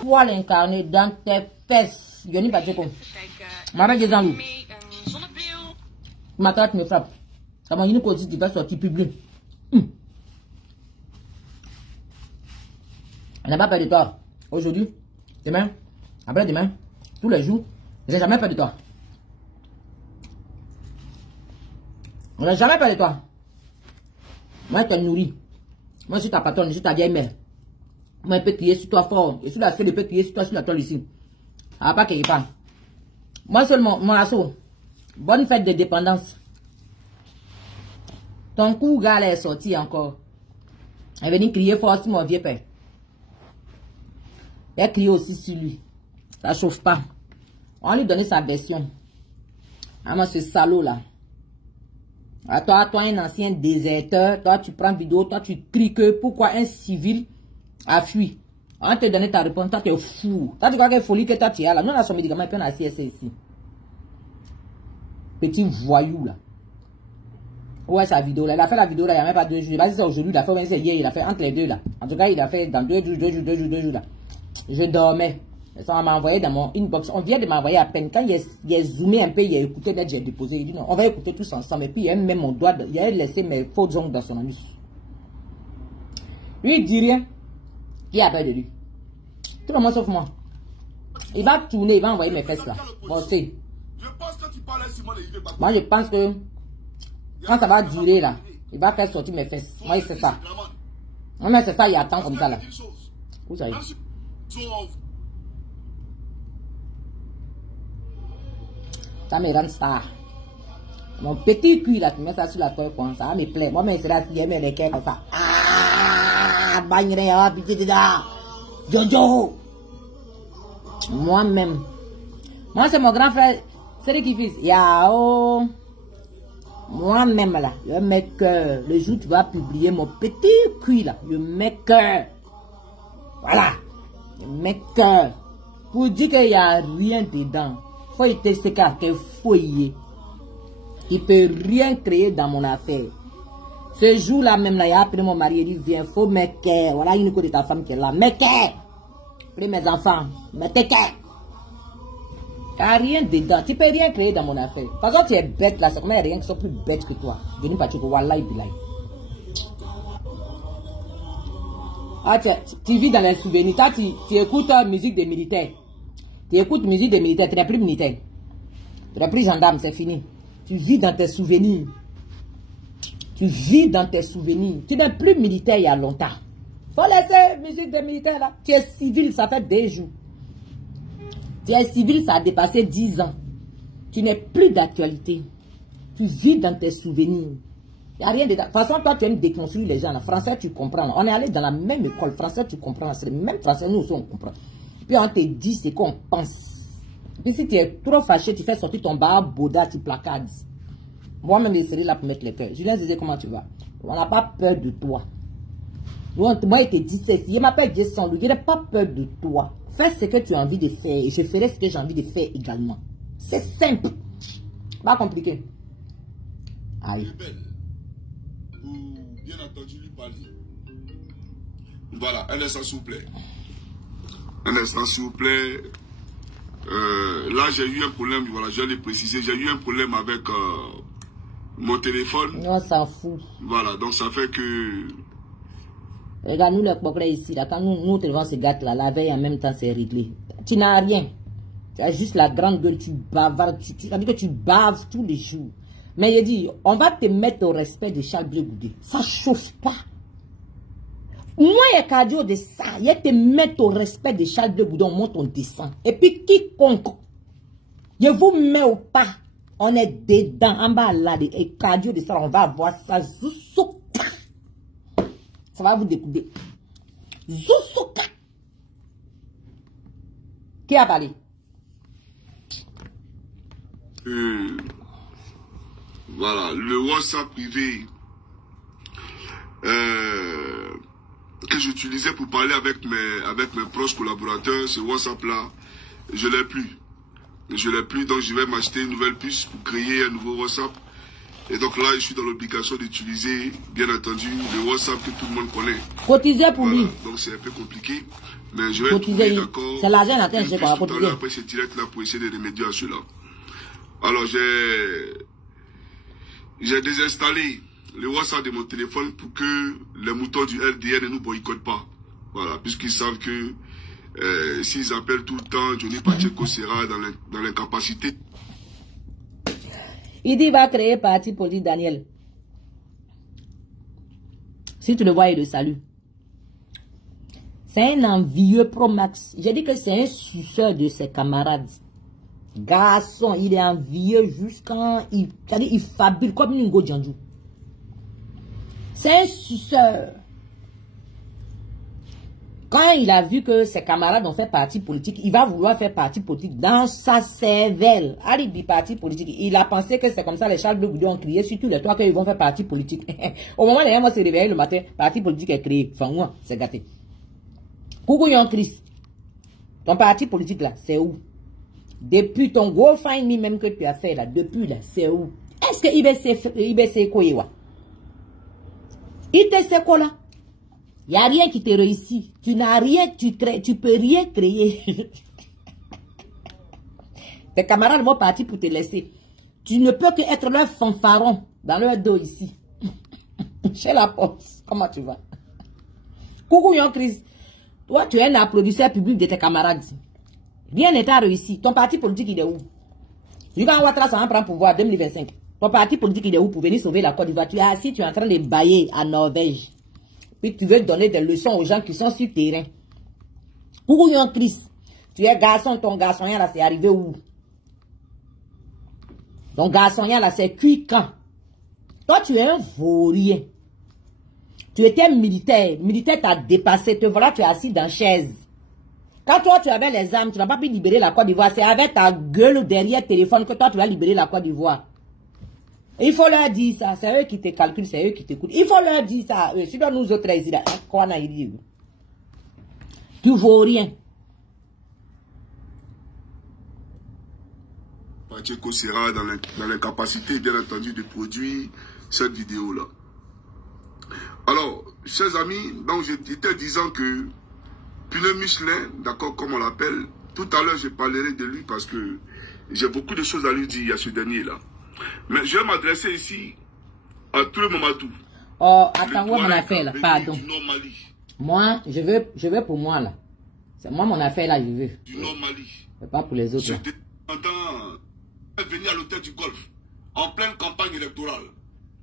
poils incarnés dans tes fesses. Je n'ai pas dit quoi. Maman, j'ai dans l'eau. Maintenant, tu me frappes. Ça m'a dit que tu vas sortir public. Elle n'a pas peur de toi. Aujourd'hui, demain, après-demain, tous les jours, je n'ai jamais peur de toi. On n'a jamais peur de toi. Moi, je te nourris. Moi, je suis ta patronne, je suis ta vieille mère. Moi, je peux crier sur toi fort. Et sur la scène, je peux crier sur toi sur la toile ici. Ça va pas qu'il y ait pas. Moi, seulement, mon assaut. Bonne fête de dépendance. Ton coup, gars, est sorti encore. Elle est venue crier fort sur mon vieux père. Elle crie aussi sur lui. Ça chauffe pas. On lui donner sa version. Ah, moi, ce salaud là. À toi, un ancien déserteur, toi, tu prends vidéo, toi, tu cries que pourquoi un civil a fui. On te donne ta réponse, toi, tu es fou. Toi, tu crois quelle folie que toi, tu as là. Nous, on a son médicament et puis on a CSC ici. Petit voyou là. Ouais, sa vidéo là. Il a fait la vidéo là, il n'y a même pas 2 jours. Je ne sais pas si c'est aujourd'hui, il a fait même hier, il a fait entre les deux là. En tout cas, il a fait dans 2 jours là. Je dormais. Ça m'a envoyé dans mon inbox. On vient de m'envoyer à peine. Quand il a zoomé un peu, il a écouté, net, j'ai déposé. Il dit non, on va écouter tous ensemble. Et puis il a même mon doigt, il a laissé mes faux ongles dans son anus. Lui, il dit rien. Qui a peur de lui? Tout le monde sauf moi. Il va tourner, il va envoyer mes fesses là. Bon, c'est. Moi, je pense que quand ça va durer là, il va faire sortir mes fesses. Moi, il fait ça. Non, mais c'est ça, il attend comme ça là. Où ça y est? Ça me rend star. Mon petit cul là, tu mets ça sur la toile, ça va me plaire. Moi, mais c'est là, si j'aime les cœurs comme ça. Ah, bagnerai, ah, pitié de là. Jojo. Moi-même. Moi, c'est mon grand frère. C'est lui qui fait. Yao. Moi-même là, je mets cœur. Le jour où tu vas publier mon petit cul là, je mets cœur. Voilà. Je mets cœur. Pour dire qu'il n'y a rien dedans. Faut y tester car qu'il faut y. Il peut rien créer dans mon affaire. Ce jour-là même, là, il a appelé mon mari et dit viens, faut mettre cœur. Voilà une côté de ta femme qui est là. Mets cœur. Prenez mes enfants. Mettez cœur. Il n'y a rien dedans. Tu peux rien créer dans mon affaire. De toute façon, tu es bête là. C'est comme il n'y a rien qui soit plus bête que toi. Je ne pas dire que Wallahi Bilay. Ah, tu vis dans les souvenirs. Toi, tu écoutes musique des militaires. Tu écoutes musique des militaires. Tu n'es plus militaire. Tu n'es plus gendarme. C'est fini. Tu vis dans tes souvenirs. Tu vis dans tes souvenirs. Tu n'es plus militaire il y a longtemps. Faut laisser musique des militaires là. Tu es civil, ça fait 2 jours. Tu es civil, ça a dépassé 10 ans. Tu n'es plus d'actualité. Tu vis dans tes souvenirs. Il n'y a rien de... De toute façon, toi, tu aimes déconstruire les gens. Le français, tu comprends. On est allé dans la même école. Français, tu comprends. C'est le même français, nous aussi, on comprend. Puis on te dit ce qu'on pense. Puis si tu es trop fâché, tu fais sortir ton bar Bouddha, tu placades. Moi-même, je serai là pour mettre le cœur. Julien disait comment tu vas. On n'a pas peur de toi. Moi, il te dit c'est. Il m'appelle Jason. Je n'ai pas peur de toi. Fais ce que tu as envie de faire. Et je ferai ce que j'ai envie de faire également. C'est simple. Pas compliqué. Aïe. Bien entendu, lui parler. Voilà, un instant s'il vous plaît. Un instant s'il vous plaît. Là, j'ai eu un problème. Voilà, je l'ai précisé. J'ai eu un problème avec mon téléphone. On s'en fout. Voilà, donc ça fait que... Regarde, nous, le progrès ici, là, quand nous téléphone se gâte, là, la veille, en même temps, c'est réglé. Tu n'as rien. Tu as juste la grande gueule, tu bavardes, tu dis que tu baves tous les jours. Mais il dit, on va te mettre au respect de Charles Blé Goudé. Ça chauffe pas. Moi, il y a cardio de ça. Il y a te mettre au respect de Charles Blé Goudé, on monte, on descend. Et puis, quiconque, je vous mets au pas. On est dedans, en bas là, et cardio de ça, on va voir ça. Zousouka. Ça va vous découper. Zousouka. Qui a parlé? Voilà, le WhatsApp privé que j'utilisais pour parler avec mes proches collaborateurs, ce WhatsApp-là, je ne l'ai plus. Je ne l'ai plus, donc je vais m'acheter une nouvelle puce pour créer un nouveau WhatsApp. Et donc là, je suis dans l'obligation d'utiliser, bien entendu, le WhatsApp que tout le monde connaît. Cotiser pour lui. Donc c'est un peu compliqué. Mais je vais cotiser, trouver d'accord. C'est l'argent en train de quoi, cotiser. Après ce direct là pour essayer de remédier à cela. Alors j'ai désinstallé le WhatsApp de mon téléphone pour que les moutons du RDN ne nous boycottent pas. Voilà, puisqu'ils savent que s'ils appellent tout le temps, Johnny Pacheco sera dans l'incapacité. Il dit il va créer parti politique, Daniel. Si tu le vois, il le salue. C'est un envieux pro-max. J'ai dit que c'est un suceur de ses camarades. Garçon, il est envieux jusqu'à... Il fabule comme une Ngo-Djandjou. C'est un suceur. Quand il a vu que ses camarades ont fait parti politique, il va vouloir faire parti politique dans sa cervelle. Alibi parti politique. Il a pensé que c'est comme ça les Charles Bleu Goudou ont crié sur tous les toits qu'ils vont faire parti politique. Au moment où moi s'est réveillé le matin, parti politique est créé. Enfin, moi, c'est gâté. Coucou Yon Chris. Ton parti politique là, c'est où? Depuis ton GoFundMe même que tu as fait là, depuis là, c'est où? Est-ce que IBC Koyewa? Il te sait quoi là? Il n'y a rien qui te réussit. Tu n'as rien, tu peux rien créer. Tes camarades vont partir pour te laisser. Tu ne peux qu'être leur fanfaron dans leur dos ici. Chez la poste. Comment tu vas? Coucou Yon Chris. Toi, tu es un applaudisseur public de tes camarades. Rien n'est réussi. Ton parti politique, il est où? Yvan Ouattara, ça va prendre pouvoir en 2025. Ton parti politique, il est où pour venir sauver la Côte d'Ivoire? Tu es assis, tu es en train de bailler à Norvège. Puis tu veux donner des leçons aux gens qui sont sur le terrain. Coucou Yon Chris. Tu es garçon, ton garçon là, c'est arrivé où? Ton garçon là, c'est cuit quand? Toi, tu es un vaurien. Tu étais militaire. Militaire t'a dépassé. Te voilà, tu es assis dans chaise. Quand toi, tu avais les armes, tu n'as pas pu libérer la Côte d'Ivoire. C'est avec ta gueule derrière téléphone que toi, tu vas libérer la Côte d'Ivoire. Il faut leur dire ça. C'est eux qui te calculent, c'est eux qui t'écoutent. Il faut leur dire ça. Si nous autres, ici, là, quoi on a dit? Tu vaux rien. Pacheco sera dans l'incapacité, bien entendu, de produire cette vidéo-là. Alors, chers amis, donc j'étais disant que Pneu Michelin, d'accord, comme on l'appelle, tout à l'heure je parlerai de lui parce que j'ai beaucoup de choses à lui dire à ce dernier-là. Mais je vais m'adresser ici à tout le Mamadou. Oh, attends, moi mon affaire là, pardon. Moi, je veux pour moi là. C'est moi mon affaire là, je veux. Du Nord-Mali. C'est pas pour les autres. Elle est venue à l'hôtel du Golfe, en pleine campagne électorale.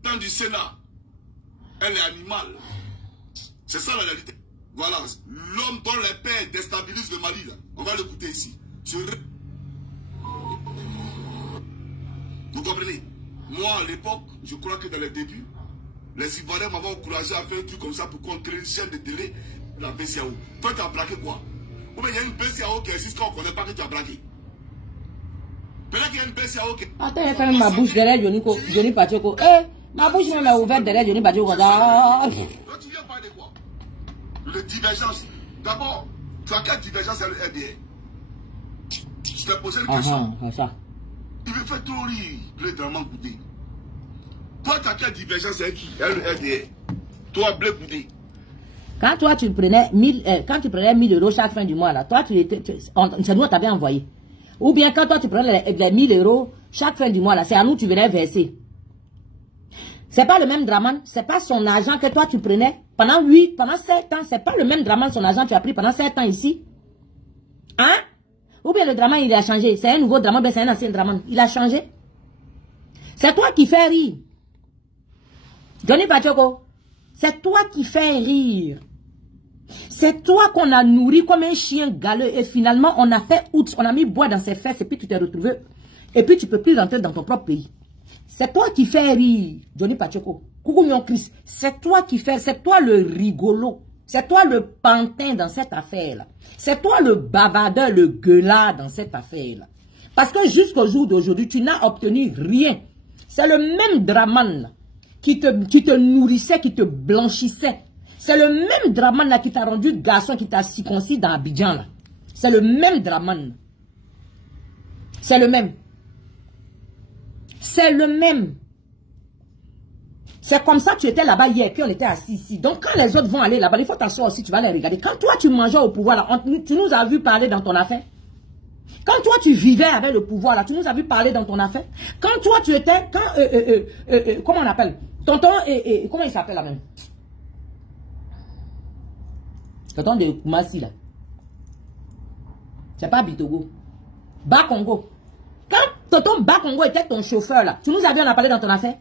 Dans du Sénat, elle est animale. C'est ça la réalité. Voilà, l'homme dont les pères déstabilisent le Mali là. On va l'écouter ici. Vous comprenez? Moi, à l'époque, je crois que dans les débuts, les Ivoiriens m'avaient encouragé à faire un truc comme ça pour qu'on crée une chaîne de télé, la BCAO. Toi, tu as braqué quoi? Ou bien il y a une BCAO qui existe qu'on ne connaît pas que tu as braqué. Peut-être qu'il y a une BCAO qui... Attends, il fait ma bouche derrière Johnny Pacheco. Eh, ma bouche même est ouverte derrière Johnny Pacheco. Toi, tu viens parler de quoi? Le divergence. D'abord, tu as quelle divergence avec le RDA? Je t'ai posé une question. Ça. Il me fait trop rire, Blé Draman Goudé. Toi, tu as quelle divergence avec qui? Le RDA. Toi, Blé Goudé. Quand toi, tu prenais 1000 € chaque fin du mois, là, toi, c'est nous, t'avais envoyé. Ou bien quand toi, tu prenais les 1000 € chaque fin du mois, là, c'est à nous, tu venais verser. C'est pas le même Draman, c'est pas son argent que toi, tu prenais pendant 7 ans. C'est pas le même Draman, son argent, tu as pris pendant 7 ans ici. Hein? Ou bien le Draman, il a changé. C'est un nouveau Draman, bien c'est un ancien Draman. Il a changé. C'est toi qui fais rire. Johnny Pacheco, c'est toi qui fais rire. C'est toi qu'on a nourri comme un chien galeux et finalement on a fait outre, on a mis bois dans ses fesses et puis tu t'es retrouvé et puis tu peux plus rentrer dans ton propre pays. C'est toi qui fais rire, Johnny Pacheco. Coucou Yon Chris, c'est toi qui fais, c'est toi le rigolo. C'est toi le pantin dans cette affaire-là. C'est toi le bavardeur, le gueulard dans cette affaire-là. Parce que jusqu'au jour d'aujourd'hui, tu n'as obtenu rien. C'est le même Draman qui te nourrissait, qui te blanchissait. C'est le même Draman là qui t'a rendu garçon, qui t'a circoncis dans Abidjan là. C'est le même Draman. C'est le même. C'est le même. C'est comme ça que tu étais là-bas hier, puis on était assis ici. Donc, quand les autres vont aller là-bas, il faut t'asseoir aussi, tu vas les regarder. Quand toi, tu mangeais au pouvoir, là, tu nous as vu parler dans ton affaire. Quand toi, tu vivais avec le pouvoir, là, tu nous as vu parler dans ton affaire. Quand toi, tu étais, comment on appelle? Tonton, comment il s'appelle là même? Tonton de Koumassi, là. C'est pas Bitogo. Bakongo. Quand tonton Bakongo était ton chauffeur, là, tu nous as vu en parler dans ton affaire.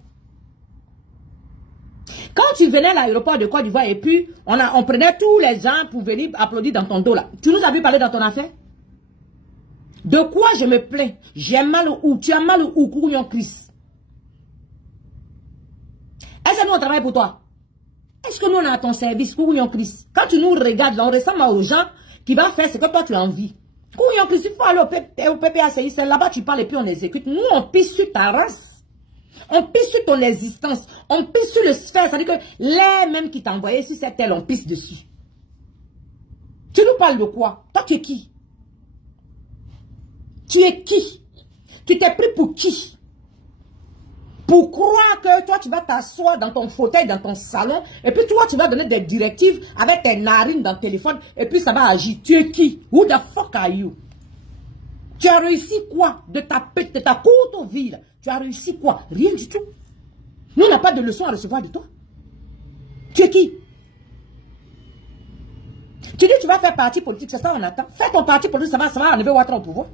Quand tu venais à l'aéroport de Côte d'Ivoire et puis on prenait tous les gens pour venir applaudir dans ton dos là. Tu nous as vu parler dans ton affaire? De quoi je me plains? J'ai mal où? Tu as mal où? Courillon Chris. Est-ce que nous on travaille pour toi? Est-ce que nous on est à ton service? Courillon Chris. Quand tu nous regardes là, on ressemble aux gens qui vont faire ce que toi tu as envie. Courillon Chris, il faut aller au PPACI. C'est là-bas tu parles et puis on exécute. Nous on pisse sur ta race. On pisse sur ton existence. On pisse sur le sphère. C'est-à-dire que les mêmes qui t'envoyaient sur cette terre, on pisse dessus. Tu nous parles de quoi? Toi, tu es qui? Tu es qui? Tu t'es pris pour qui? Pour croire que toi, tu vas t'asseoir dans ton fauteuil, dans ton salon, et puis toi, tu vas donner des directives avec tes narines dans le téléphone, et puis ça va agir. Tu es qui? Who the fuck are you? Tu as réussi quoi de ta courte vie là? Tu as réussi quoi? Rien du tout. Nous, on n'a pas de leçons à recevoir de toi. Tu es qui? Tu dis que tu vas faire parti politique, c'est ça on attend. Fais ton parti politique, ça va enlever Ouattara au pouvoir.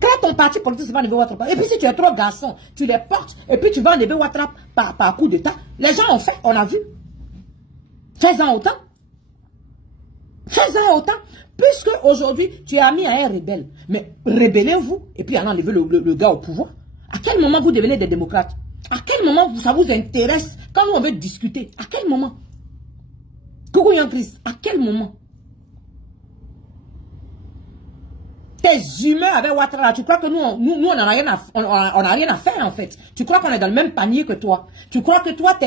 Crée ton parti politique, ça va enlever Ouattara au pouvoir. Et puis si tu es trop garçon, tu les portes, et puis tu vas enlever Ouattara par coup d'état. Les gens ont fait, on a vu. Fais-en autant. Fais-en autant. Puisque aujourd'hui, tu es ami à un rebelle. Mais rebellez-vous, et puis allez enlever le gars au pouvoir. À quel moment vous devenez des démocrates? À quel moment ça vous intéresse quand nous on veut discuter? À quel moment? Coucou Yann-Christ, à quel moment? Tes humeurs avec Ouattara, tu crois que nous on n'a rien à faire en fait. Tu crois qu'on est dans le même panier que toi. Tu crois que toi,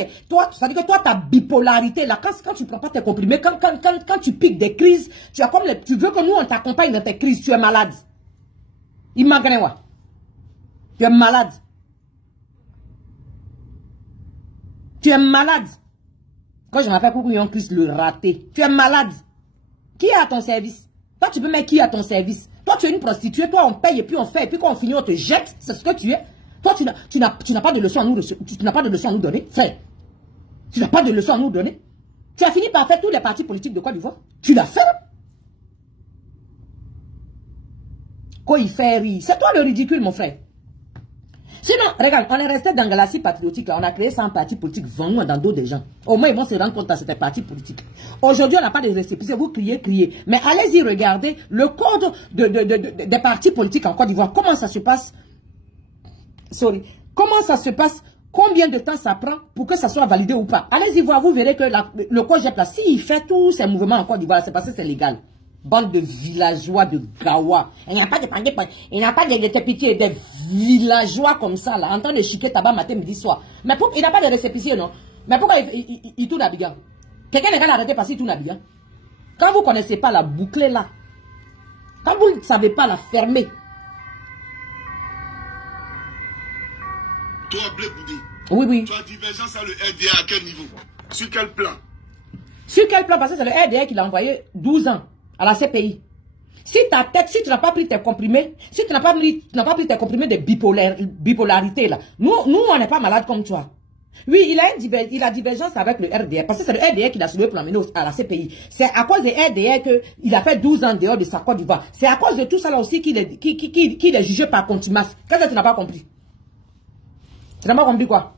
ça veut dire que toi, ta bipolarité, là, quand tu ne prends pas tes comprimés, quand tu piques des crises, tu veux que nous on t'accompagne dans tes crises, tu es malade. Il m'a gagné. Tu es malade. Tu es malade. Quand je m'appelle Coucou Yann-Christ le raté, tu es malade. Qui est à ton service? Toi, tu peux mettre qui à ton service? Toi, tu es une prostituée, toi, on paye et puis on fait, et puis quand on finit, on te jette. C'est ce que tu es. Toi, tu n'as pas de leçon à nous, tu n'as pas de leçon à nous donner. Fais. Tu n'as pas de leçon à nous donner. Tu as fini par faire tous les partis politiques de Côte d'Ivoire. Tu l'as fait. Quoi, il fait rire. C'est toi le ridicule, mon frère. Sinon, regarde, on est resté dans Galaxie patriotique, là. On a créé 100 partis politiques venus dans d'autres des gens. Au moins, ils vont se rendre compte que c'était partis politiques. Aujourd'hui, on n'a pas de récépissé. Vous criez. Mais allez-y, regardez le code des partis politiques en Côte d'Ivoire. Comment ça se passe? Comment ça se passe? Combien de temps ça prend pour que ça soit validé ou pas? Allez-y voir, vous verrez que le COJEP, là, s'il fait tous ces mouvements en Côte d'Ivoire, c'est parce que c'est légal. Bande de villageois de Gawa. Il n'y a pas de pitié, des villageois comme ça, là, en train de chiquer tabac matin, midi, soir. Mais il n'a pas de récépissé, non? Mais pourquoi il tourne à Bigan? Quelqu'un n'est pas arrêté parce qu'il tourne à Bigan. Quand vous ne connaissez pas la bouclée là, quand vous ne savez pas la fermer. Toi, Blé Boudé. Oui. Toi, divergence à le RDA à quel niveau? Sur quel plan? Sur quel plan? Parce que c'est le RDA qui l'a envoyé 12 ans à la CPI. Si ta tête, si tu n'as pas pris tes comprimés, si tu n'as pas pris tes comprimés de bipolarité là, nous on n'est pas malades comme toi. Oui, il a divergence avec le RDA, parce que c'est le RDA qui l'a soulevé pour l'amener à la CPI. C'est à cause du RDA qu'il a fait 12 ans dehors de sa Côte d'Ivoire. C'est à cause de tout ça là aussi qu'il est jugé par contumace. Qu'est-ce que tu n'as pas compris? Tu n'as pas compris quoi?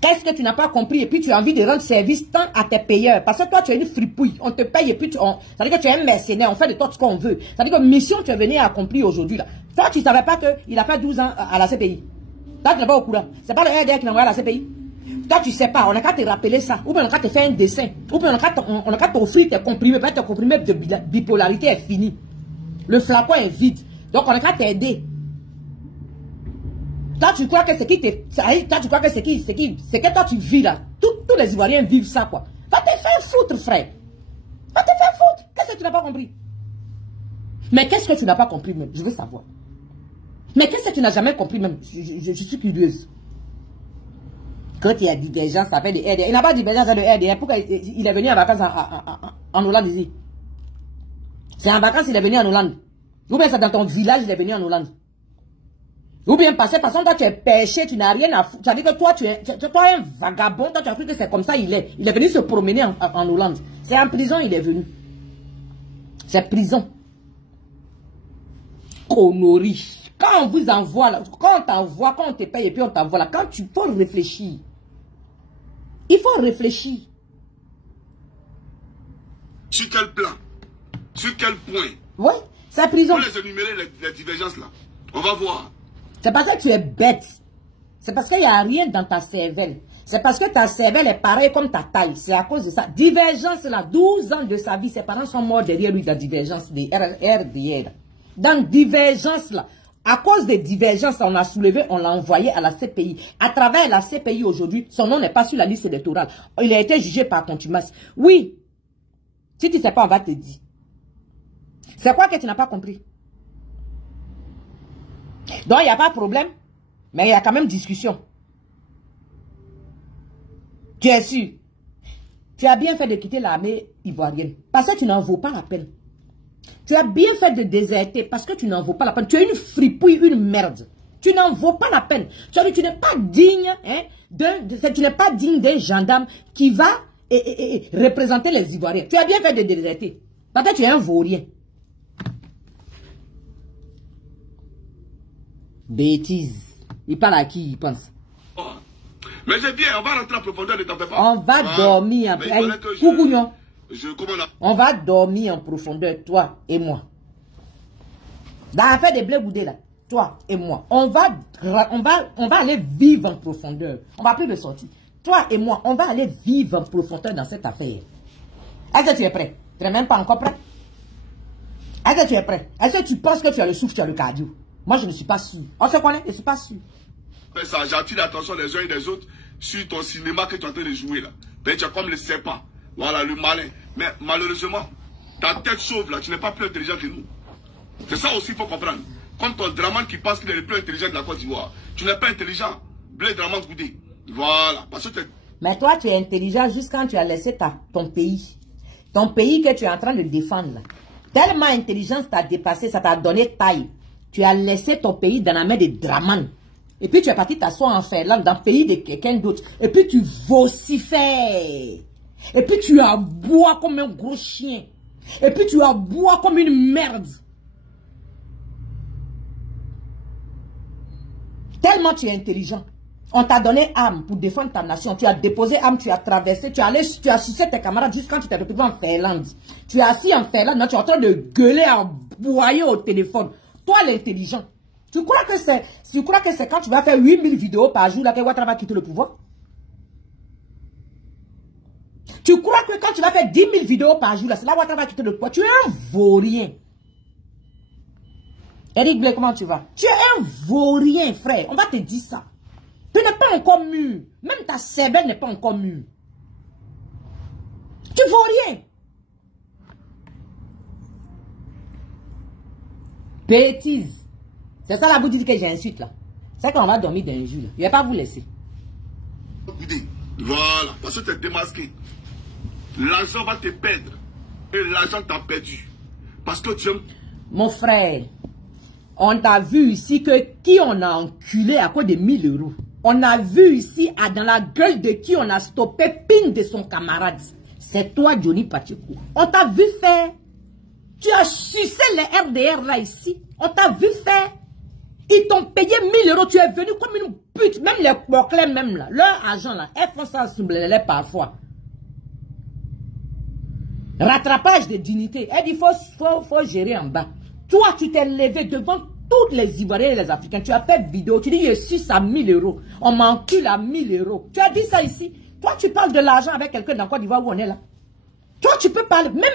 Qu'est-ce que tu n'as pas compris? Et puis tu as envie de rendre service tant à tes payeurs. Parce que toi, tu es une fripouille. On te paye et puis ça veut dire que tu es un mercenaire. On fait de toi ce qu'on veut. Ça veut dire que mission, tu es venu à accomplir aujourd'hui. Là. Toi, tu ne savais pas qu'il a fait 12 ans à la CPI. Toi, tu n'es pas au courant. C'est pas le RDA qui l'a envoyé à la CPI. Toi, tu ne sais pas. On n'a qu'à te rappeler ça. Ou bien on n'a qu'à te faire un dessin. Ou bien on n'a qu'à t'offrir tes comprimés. Peut-être tes comprimés de bipolarité est fini. Le flacon est vide. Donc, on n'a qu'à t'aider. Toi, tu crois que c'est que toi, tu vis là. Tous les Ivoiriens vivent ça, quoi. Va te faire foutre, frère. Va te faire foutre. Qu'est-ce que tu n'as pas compris? Mais qu'est-ce que tu n'as pas compris, même? Je veux savoir. Mais qu'est-ce que tu n'as jamais compris, même? Je suis curieuse. Quand il y a divergence, ça fait de RDR. Il n'a pas de divergence de RDR. Pourquoi il est venu en vacances en Hollande ici? C'est en vacances il est venu en Hollande. Ou bien c'est dans ton village il est venu en Hollande. Ou bien parce que toi tu es pêché, tu n'as rien à foutre. Tu as dit que toi tu es un vagabond, toi tu as cru que c'est comme ça il est. Il est venu se promener en Hollande. C'est en prison il est venu. C'est prison. Connerie. Quand on vous envoie là, quand on t'envoie, quand on te paye et puis on t'envoie là, quand tu faut réfléchir. Il faut réfléchir. Sur quel plan? Sur quel point? Oui, c'est prison. Pour les énumérer les divergences là. On va voir. C'est parce que tu es bête. C'est parce qu'il n'y a rien dans ta cervelle. C'est parce que ta cervelle est pareille comme ta taille. C'est à cause de ça. Divergence là, 12 ans de sa vie, ses parents sont morts derrière lui dans la divergence des RDR. Dans divergence là, à cause des divergences, on l'a soulevé, on l'a envoyé à la CPI. À travers la CPI aujourd'hui, son nom n'est pas sur la liste électorale. Il a été jugé par contumace. Oui. Si tu ne sais pas, on va te dire. C'est quoi que tu n'as pas compris? Donc, il n'y a pas de problème, mais il y a quand même discussion. Tu es sûr? Tu as bien fait de quitter l'armée ivoirienne, parce que tu n'en vaux pas la peine. Tu as bien fait de déserter, parce que tu n'en vaux pas la peine. Tu es une fripouille, une merde. Tu n'en vaux pas la peine. Tu n'es pas digne, hein, tu n'es pas digne d'un gendarme qui va représenter les Ivoiriens. Tu as bien fait de déserter, parce que tu es un vaurien. Bêtise. Il parle à qui il pense? Mais j'ai bien, on va rentrer en profondeur, ne t'en fais pas. On va dormir en profondeur. On va dormir en profondeur, toi et moi. Dans l'affaire des blés boudés là, toi et moi. On va aller vivre en profondeur. On va plus le sortir. Toi et moi, on va aller vivre en profondeur dans cette affaire. Est-ce que tu es prêt? Tu n'es même pas encore prêt? Est-ce que tu es prêt? Est-ce que tu penses que tu as le souffle, tu as le cardio? Moi, je ne suis pas sûr. On se connaît, je ne suis pas sûr. Ça, j'attire l'attention des uns et des autres sur ton cinéma que tu es en train de jouer là. Ben, tu es comme le serpent. Voilà, le malin. Mais malheureusement, ta tête sauve là, tu n'es pas plus intelligent que nous. C'est ça aussi qu'il faut comprendre. Comme ton Draman qui pense qu'il est le plus intelligent de la Côte d'Ivoire. Tu n'es pas intelligent. Blé Draman Goudé. Voilà. Parce que mais toi, tu es intelligent juste quand tu as laissé ton pays. Ton pays que tu es en train de défendre là. Tellement intelligence t'a dépassé, ça t'a donné taille. Tu as laissé ton pays dans la main des Draman. Et puis tu es parti t'asseoir en Finlande, dans le pays de quelqu'un d'autre. Et puis tu vocifères. Et puis tu aboies comme un gros chien. Et puis tu aboies comme une merde. Tellement tu es intelligent. On t'a donné âme pour défendre ta nation. Tu as déposé âme, tu as traversé, tu as sucé tes camarades jusqu'à quand tu t'es retrouvé en Finlande. Tu es assis en Finlande, tu es en train de gueuler, aboyer au téléphone. Toi l'intelligent. Tu crois que c'est quand tu vas faire 8000 vidéos par jour là que Ouattara va quitter le pouvoir? Tu crois que quand tu vas faire 10 000 vidéos par jour là, c'est là Ouattara va quitter le pouvoir? Tu es un vaurien. Eric Blé, comment tu vas? Tu es un vaurien, frère. On va te dire ça. Tu n'es pas encore mûr. Même ta cervelle n'est pas encore mûre. Tu vaux rien. Bêtise. C'est ça la boutique que j'insulte là. C'est qu'on va dormir d'un jour là. Je ne vais pas vous laisser. Voilà. Parce que tu es démasqué. L'argent va te perdre. Et l'argent t'a perdu. Parce que tu aimes... Mon frère, on t'a vu ici que qui on a enculé à cause de 1000 euros. On a vu ici dans la gueule de qui on a stoppé ping de son camarade. C'est toi, Johnny Pacheco. On t'a vu faire. Tu as sucé les RDR là ici. On t'a vu faire. Ils t'ont payé 1000 euros. Tu es venu comme une pute. Même les Boclais, même là. Leur argent là. Elles font ça sous les parfois. Rattrapage de dignité. Elle dit faut gérer en bas. Toi, tu t'es levé devant toutes les Ivoiriens et les Africains. Tu as fait vidéo. Tu dis je suis à 1000 euros. On m'encule à 1000 euros. Tu as dit ça ici. Toi, tu parles de l'argent avec quelqu'un dans Côte d'Ivoire où on est là. Toi, tu peux parler, même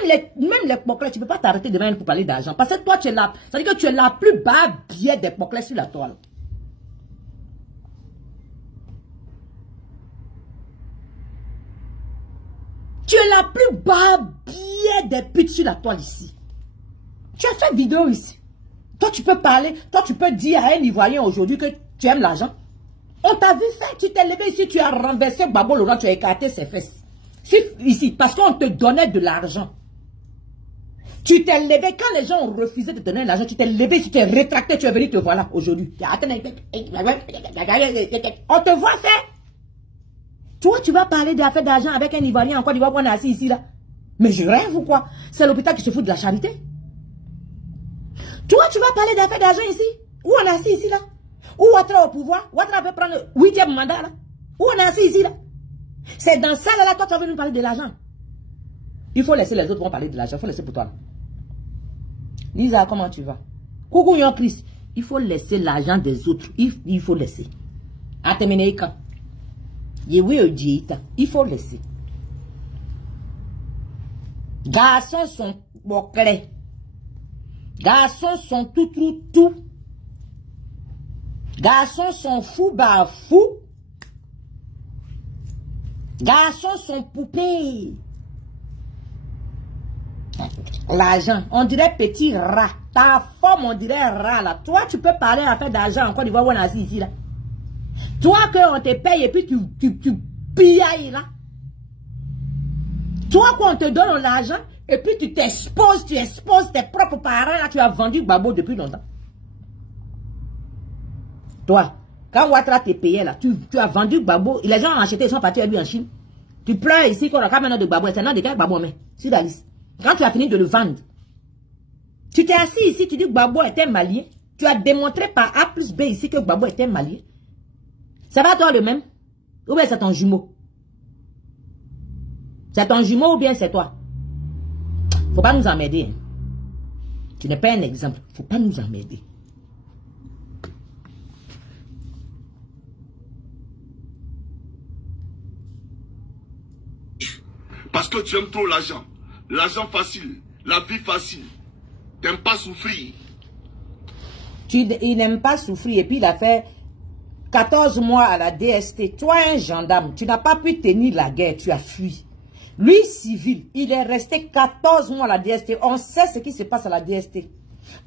les Poclais, tu ne peux pas t'arrêter devant elle pour parler d'argent. Parce que toi, tu es là. Ça veut dire que tu es la plus bas billet des Poclais sur la toile. Tu es la plus bas billet des putes sur la toile ici. Tu as fait vidéo ici. Toi, tu peux parler, toi, tu peux dire à un Ivoirien aujourd'hui que tu aimes l'argent. On t'a vu faire, tu t'es levé ici, tu as renversé Gbagbo Laurent, tu as écarté ses fesses. Ici, parce qu'on te donnait de l'argent. Tu t'es levé, quand les gens ont refusé de te donner l'argent, tu t'es levé, tu t'es rétracté, tu es venu te voilà aujourd'hui. On te voit faire. Toi, tu vas parler d'affaires d'argent avec un Ivoirien en Côte d'Ivoire, on est assis ici là. Mais je rêve ou quoi? C'est l'hôpital qui se fout de la charité. Toi, tu vas parler d'affaires d'argent ici? Où on est assis ici là? Où Ouattara au pouvoir? Ouattara veut prendre le 8e mandat là? Où on est assis ici là? C'est dans ça là, toi tu vas venir parler de l'argent. Il faut laisser les autres vont parler de l'argent, il faut laisser pour toi là. Lisa, comment tu vas? Coucou yon Chris. Il faut laisser l'argent des autres. Il faut laisser. Atemeneika. Il faut laisser. Garçons sont bouclés. Garçons sont tout. Garçons sont fous, fous. Garçons sont poupées. L'argent, on dirait petit rat. Ta forme, on dirait rat là. Toi, tu peux parler à faire d'argent en Côte d'Ivoire, on est assis ici là. Toi, qu'on te paye et puis tu pillailles là. Toi, qu'on te donne l'argent et puis tu t'exposes, tu exposes tes propres parents là. Tu as vendu Gbagbo depuis longtemps. Toi, quand Ouattara te payait là, tu as vendu Gbagbo. Les gens ont acheté, ils sont partis à lui en Chine. Tu pleures ici qu'on a quand même de Gbagbo. C'est un nom de quel Gbagbo, mais sur la liste. Quand tu as fini de le vendre, tu t'es assis ici, tu dis que Gbagbo était malien. Tu as démontré par A plus B ici que Gbagbo était malien. Ça va toi le même? Ou bien c'est ton jumeau? C'est ton jumeau ou bien c'est toi? Faut pas nous emmerder. Hein. Tu n'es pas un exemple. Faut pas nous emmerder. Parce que tu aimes trop l'argent. L'argent facile, la vie facile. Tu n'aimes pas souffrir. Il n'aime pas souffrir. Et puis il a fait 14 mois à la DST. Toi, un gendarme, tu n'as pas pu tenir la guerre. Tu as fui. Lui, civil, il est resté 14 mois à la DST. On sait ce qui se passe à la DST.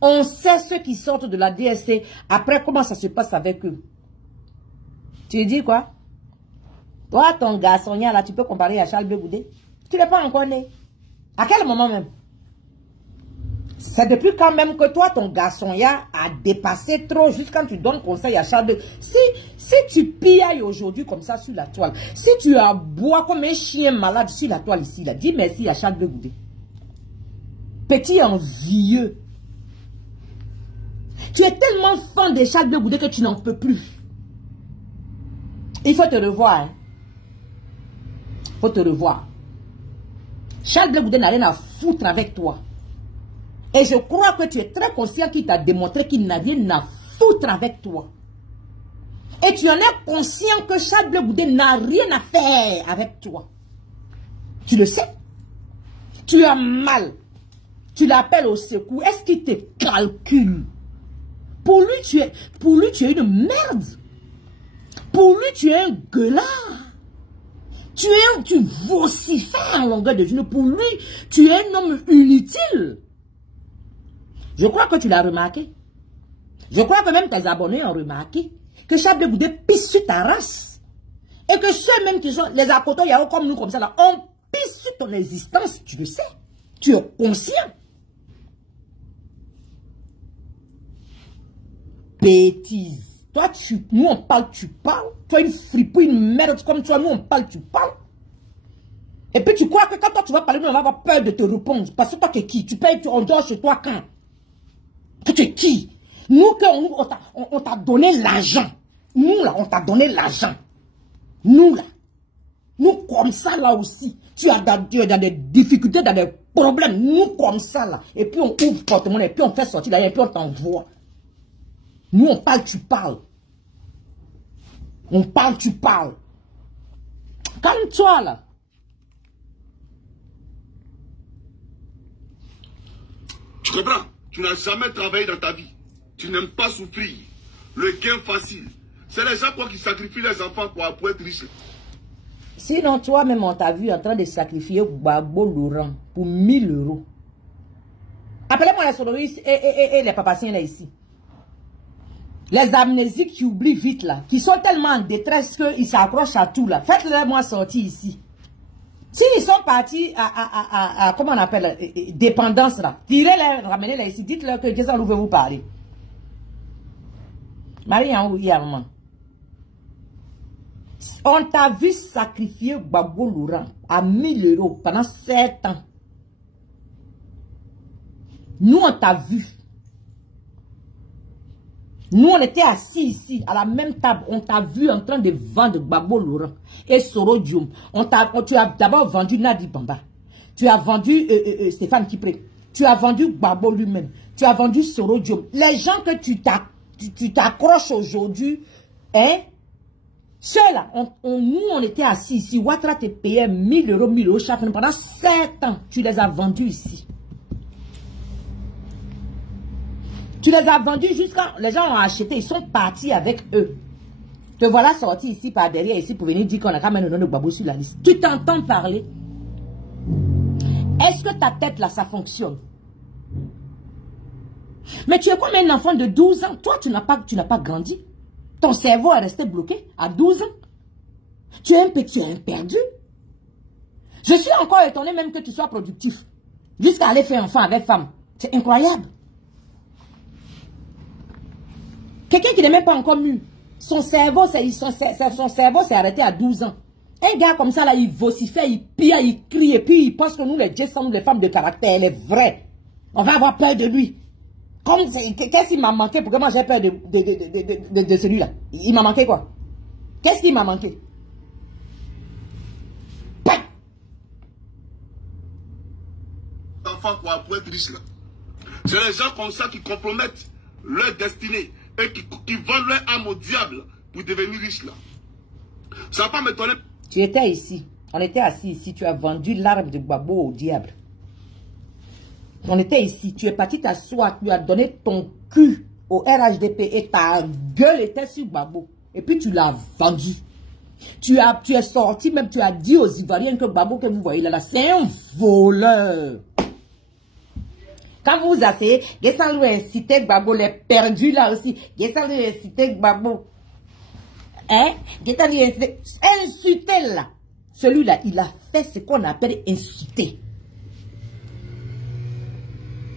On sait ceux qui sortent de la DST. Après, comment ça se passe avec eux. Tu dis quoi? Toi, ton garçon, là, tu peux comparer à Charles Begoudé. Tu n'es pas encore né. À quel moment même? C'est depuis quand même que toi, ton garçon a dépassé trop, juste quand tu donnes conseil à Charles de... Si tu pillailles aujourd'hui comme ça sur la toile, si tu aboies comme un chien malade sur la toile ici, là, dis merci à Charles de Goudé. Petit envieux. Tu es tellement fan de Charles de Goudé que tu n'en peux plus. Il faut te revoir. Hein. Faut te revoir. Charles de Goudé n'a rien à foutre avec toi. Et je crois que tu es très conscient qu'il t'a démontré qu'il n'a rien à foutre avec toi. Et tu en es conscient que Charles Bleu Goudé n'a rien à faire avec toi. Tu le sais. Tu as mal. Tu l'appelles au secours. Est-ce qu'il te calcule? Pour lui, tu es une merde. Pour lui, tu es un gueulard. Tu vocifères en longueur de journée. Pour lui, tu es un homme inutile. Je crois que tu l'as remarqué. Je crois que même tes abonnés ont remarqué que Charles Bleu Goudé pisse sur ta race. Et que ceux-mêmes qui sont les Akoto Yao comme nous, comme ça, là, on pisse sur ton existence. Tu le sais. Tu es conscient. Bêtise. Toi, nous on parle, tu parles. Toi, une fripouille, une merde comme toi, nous on parle, tu parles. Et puis tu crois que quand toi tu vas parler, nous on va avoir peur de te répondre. Parce que toi, tu es qui? Tu payes, on dort chez toi quand? Tu es qui? Nous, on t'a donné l'argent. Nous, là, on t'a donné l'argent. Nous, là. Nous, comme ça, là aussi. Tu as dans des difficultés, dans des problèmes. Nous, comme ça, là. Et puis, on ouvre porte-monnaie. Et puis, on fait sortir là. Et puis, on t'envoie. Nous, on parle, tu parles. On parle, tu parles. Calme-toi, là. Tu comprends? Tu n'as jamais travaillé dans ta vie. Tu n'aimes pas souffrir. Le gain facile. C'est les gens qui sacrifient les enfants pour être riches. Sinon, toi-même, on t'a vu en train de sacrifier Gbagbo Laurent pour 1000 €. Appelez-moi les sonoristes et les papaciens là ici. Les amnésiques qui oublient vite là, qui sont tellement en détresse qu'ils s'accrochent à tout là. Faites-leur moi sortir ici. S'ils sont partis à comment on appelle, dépendance là, tirez-les, ramenez-les ici, dites-leur que Jésus veut vous parler. Marie, il y a un moment. On t'a vu sacrifier Gbagbo Laurent à 1000 € pendant 7 ans. Nous, on t'a vu. Nous, on était assis ici, à la même table. On t'a vu en train de vendre Gbagbo Laurent et Sorodium. Tu as d'abord vendu Nadi Bamba. Tu as vendu Stéphane Kipré. Tu as vendu Gbagbo lui-même. Tu as vendu Sorodium. Les gens que tu t'accroches aujourd'hui, hein, ceux-là, nous, on était assis ici. Ouattara te payait 1000 €, 1000 € chacun pendant 7 ans. Tu les as vendus ici. Tu les as vendus jusqu'à... Les gens ont acheté, ils sont partis avec eux. Te voilà sorti ici par derrière, ici, pour venir dire qu'on a quand même le nom de Gbagbo sur la liste. Tu t'entends parler? Est-ce que ta tête là, ça fonctionne? Mais tu es comme un enfant de 12 ans. Toi, tu n'as pas grandi. Ton cerveau est resté bloqué à 12 ans. Tu es un perdu. Je suis encore étonné même que tu sois productif. Jusqu'à aller faire enfant avec femme. C'est incroyable. Quelqu'un qui n'est même pas encore mûr. Son cerveau s'est arrêté à 12 ans. Un gars comme ça, là, il vocifère, il pire, il crie, et puis il pense que nous, les Jess, sommes les femmes de caractère. Elle est vraie. On va avoir peur de lui. Qu'est-ce qu'il m'a manqué pour que moi j'ai peur de celui-là? Il m'a manqué quoi? Qu'est-ce qu'il m'a manqué? Enfants quoi, pour être riche là. C'est les gens comme ça qui compromettent leur destinée et qui vendent leur âme au diable pour devenir riches là. Ça va pas m'étonner. Tu étais ici. On était assis ici. Tu as vendu l'arme de Gbagbo au diable. On était ici. Tu es parti t'asseoir. Tu as donné ton cul au RHDP et ta gueule était sur Gbagbo. Et puis tu l'as vendu. Tu es sorti même. Tu as dit aux Ivoiriens que Gbagbo que vous voyez là, c'est un voleur. Quand vous vous asseyez, Gessan lui a incité Gbagbo, les perdus là aussi. Gessan lui a incité Gbagbo. Hein? Gessan lui a incité. Insulté là. Celui-là, il a fait ce qu'on appelle insulter.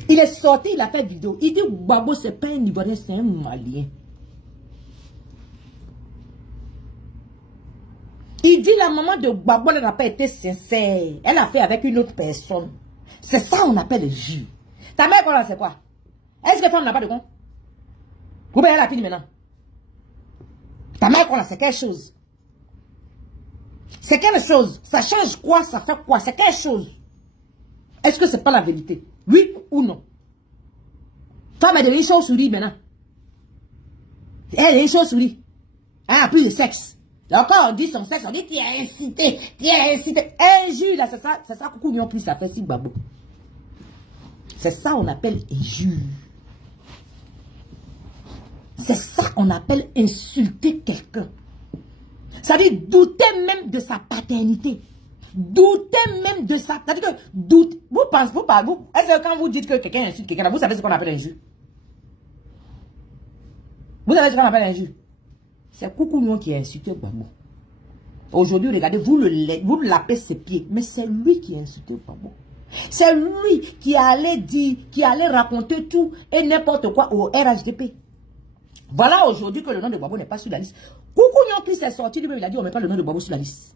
Il est sorti, il a fait vidéo. Il dit Gbagbo, c'est pas un Ivoirien, c'est un Malien. Il dit la maman de Gbagbo, elle n'a pas été sincère. Elle a fait avec une autre personne. C'est ça on appelle le jus. Ta mère, quoi, c'est quoi? Est-ce que femme n'a pas de con? Vous payez la pile maintenant. Ta mère, quoi, c'est quelque chose. C'est quelque chose. Ça change quoi? Ça fait quoi? C'est quelque chose. Est-ce que c'est pas la vérité? Oui ou non? Femme est devenue chauve-souris maintenant. Elle est une chauve-souris. Ah, plus de sexe. Et encore, on dit son sexe, on dit, tu es incité, tu es incité. Injure, là, c'est ça, coucou, n'y a plus, ça fait si Gbagbo. C'est ça on appelle injure. C'est ça qu'on appelle insulter quelqu'un. Ça veut dire douter même de sa paternité. Douter même de sa... C'est-à-dire que doute... Vous pensez... Est-ce que quand vous dites que quelqu'un insulte quelqu'un, vous savez ce qu'on appelle injure? Vous savez ce qu'on appelle injure? C'est Koukounion qui a insulté Gbagbo. Aujourd'hui, regardez, vous l'appelez ses pieds. Mais c'est lui qui a insulté Gbagbo. C'est lui qui allait dire, qui allait raconter tout et n'importe quoi au RHDP. Voilà aujourd'hui que le nom de Gbagbo n'est pas sur la liste. Koukounion qui s'est sorti lui-même, il a dit on ne met pas le nom de Gbagbo sur la liste.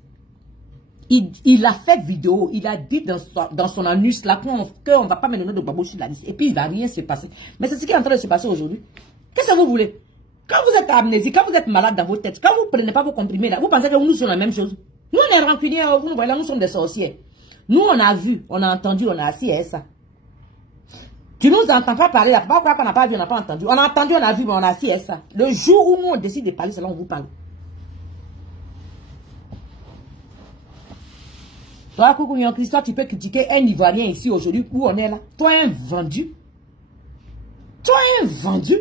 Il a fait vidéo, il a dit dans son annonce là qu'on ne va pas mettre le nom de Gbagbo sur la liste. Et puis il ne va rien se passer. Mais c'est ce qui est en train de se passer aujourd'hui. Qu'est-ce que vous voulez? Quand vous êtes amnésique, quand vous êtes malade dans vos têtes, quand vous ne prenez pas vos comprimés là, vous pensez que nous sommes la même chose. Nous on est rancuniers, vous nous voyez là, nous sommes des sorciers. Nous on a vu, on a entendu, on a assis à ça. Tu nous entends pas parler là, pourquoi qu'on n'a pas vu, on n'a pas entendu. On a entendu, on a vu, mais on a assis à ça. Le jour où nous on décide de parler, c'est là où on vous parle. Toi, Koukounion Christophe, tu peux critiquer un Ivoirien ici aujourd'hui où on est là. Toi, un vendu. Toi, un vendu.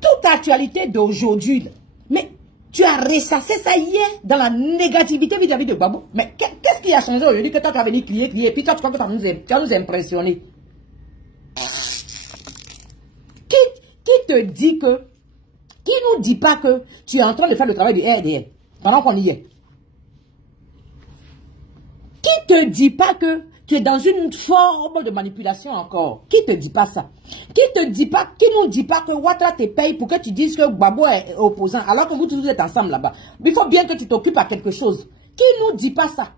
Toute actualité d'aujourd'hui, mais tu as ressassé ça hier dans la négativité vis-à-vis de Gbagbo. Mais qu'est-ce qui a changé aujourd'hui que toi, tu as venu crier, et puis toi, tu crois que tu vas nous impressionner. Qui te dit que, qui nous dit pas que tu es en train de faire le travail du RDR pendant qu'on y est? Qui te dit pas que tu es dans une forme de manipulation encore? Qui te dit pas ça? Qui te dit pas, qui nous dit pas que Ouattara te paye pour que tu dises que Gbagbo est opposant alors que vous tous êtes ensemble là-bas? Il faut bien que tu t'occupes à quelque chose. Qui nous dit pas ça?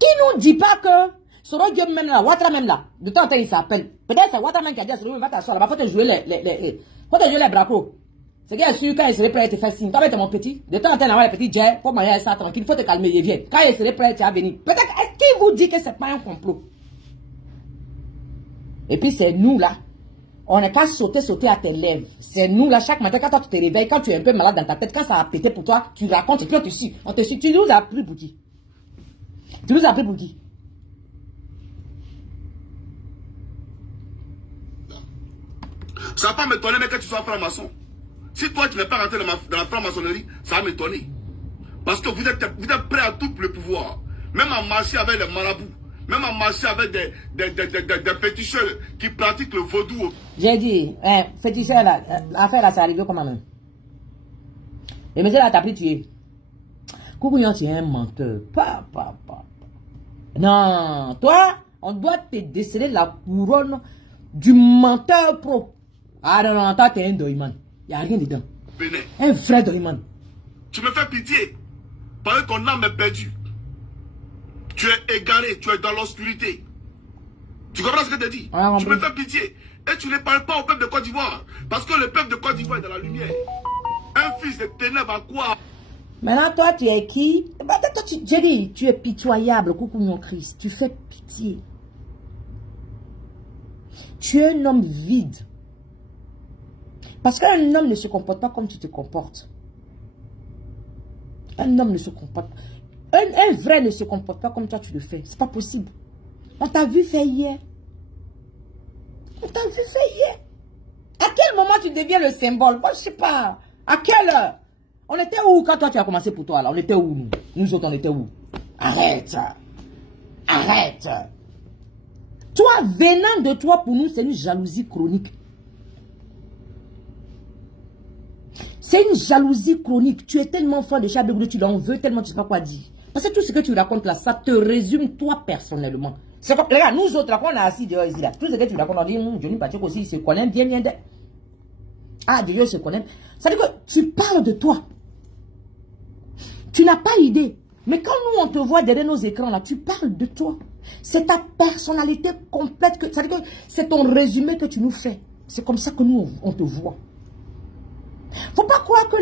Qui nous dit pas que Soro Diop même là, Ouattara même là, de temps en temps il s'appelle. Peut-être c'est Ouattara même qui a dit à Soro, va t'asseoir là-bas, faut te jouer les bracos. C'est qu'il est sûr quand il serait prêt à te faire signe. Toi, tu es mon petit. De temps en temps, avoir les petits jets, pour manger ça tranquille, il faut te calmer, il vient. Quand il serait prêt, tu vas venir. Peut-être, qui vous dit que c'est pas un complot? Et puis c'est nous là. On n'est qu'à sauter à tes lèvres. C'est nous là, chaque matin, quand toi tu te réveilles, quand tu es un peu malade dans ta tête, quand ça a pété pour toi, tu racontes et puis on te suit. On te suit. Tu nous as pris pour qui? Tu nous as pris pour qui? Ça va pas m'étonner, mais que tu sois franc-maçon. Si toi, tu n'es pas rentré dans la franc-maçonnerie, ça va m'étonner. Parce que vous êtes prêts à tout pour le pouvoir. Même à marcher avec les marabouts. Même à marcher avec des féticheurs qui pratiquent le vaudou. J'ai dit, féticheur là, l'affaire là, c'est arrivé comment même? Le monsieur là t'a pris tué. Koukouyon, tu es un menteur. Non, toi, on doit te déceler la couronne du menteur pro. Ah non, toi, t'es un doyman. Il n'y a rien dedans. Bénin. Un vrai doyman. Tu me fais pitié. Parce que ton âme est perdue. Tu es égaré, tu es dans l'obscurité. Tu comprends ce que je te dis? Tu me fais pitié. Et tu ne parles pas au peuple de Côte d'Ivoire. Parce que le peuple de Côte d'Ivoire est dans la lumière. Un fils de ténèbres à quoi? Maintenant, toi, tu es qui? J'ai dit, tu es pitoyable, coucou mon Christ. Tu fais pitié. Tu es un homme vide. Parce qu'un homme ne se comporte pas comme tu te comportes. Un homme ne se comporte pas. Un vrai ne se comporte pas comme toi tu le fais. C'est pas possible. On t'a vu faire hier. On t'a vu faire hier. À quel moment tu deviens le symbole? Moi, je sais pas. À quelle heure? On était où quand toi tu as commencé pour toi là? On était où nous? Nous autres, on était où? Arrête. Arrête. Toi, venant de toi, pour nous, c'est une jalousie chronique. C'est une jalousie chronique. Tu es tellement fort de Chabegou, tu l'en veux tellement, tu ne sais pas quoi dire. Parce que tout ce que tu racontes là, ça te résume toi personnellement. C'est comme, regarde, nous autres, là, quand on est assis dehors ici, là, tout ce que tu racontes, on dit, Johnny Pacheco aussi, il se connaît bien d'eux. Ah, Dieu se connaît. Ça veut dire que tu parles de toi. Tu n'as pas idée. Mais quand nous, on te voit derrière nos écrans, là, tu parles de toi. C'est ta personnalité complète. Ça veut dire que c'est ton résumé que tu nous fais. C'est comme ça que nous, on te voit. Faut pas croire que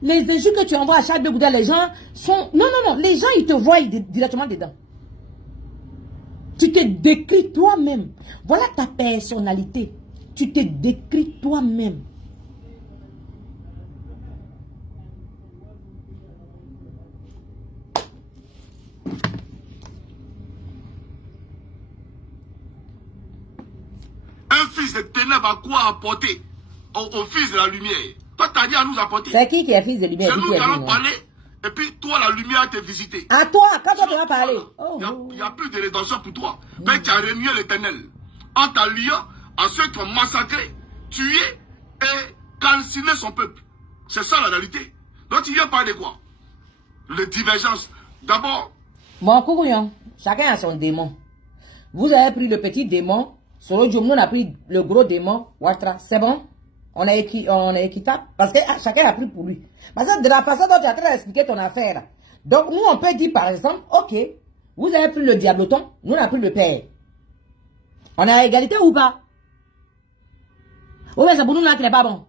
les injures que tu envoies à Charles de Gouda, les gens sont... Non, non, non. Les gens, ils te voient directement dedans. Tu te décris toi-même. Voilà ta personnalité. Tu te décris toi-même. Un fils de ténèbres à quoi apporter au fils de la lumière? Toi, t'as dit à nous apporter. C'est qui est fils de lumière? C'est nous qui allons parler. Et puis, toi, la lumière te visiter. À toi, quand toi, tu vas parler. Il n'y a plus de rédemption pour toi. Mais tu as remué l'éternel. En t'alliant à ceux qui ont massacré, tué et calciné son peuple. C'est ça la réalité. Donc, tu viens parler de quoi? Les divergences. D'abord. Bon, Koukouyon, chacun a son démon. Vous avez pris le petit démon. Soro Diop, nous, on a pris le gros démon. Ouattara, c'est bon? On est équitable. Parce que chacun a pris pour lui. Parce que de la façon dont tu as en train d'expliquer ton affaire. Là. Donc, nous, on peut dire, par exemple, ok, vous avez pris le diabloton, nous, on a pris le père. On est à égalité ou pas? Oui, c'est pour nous là qui n'est pas bon.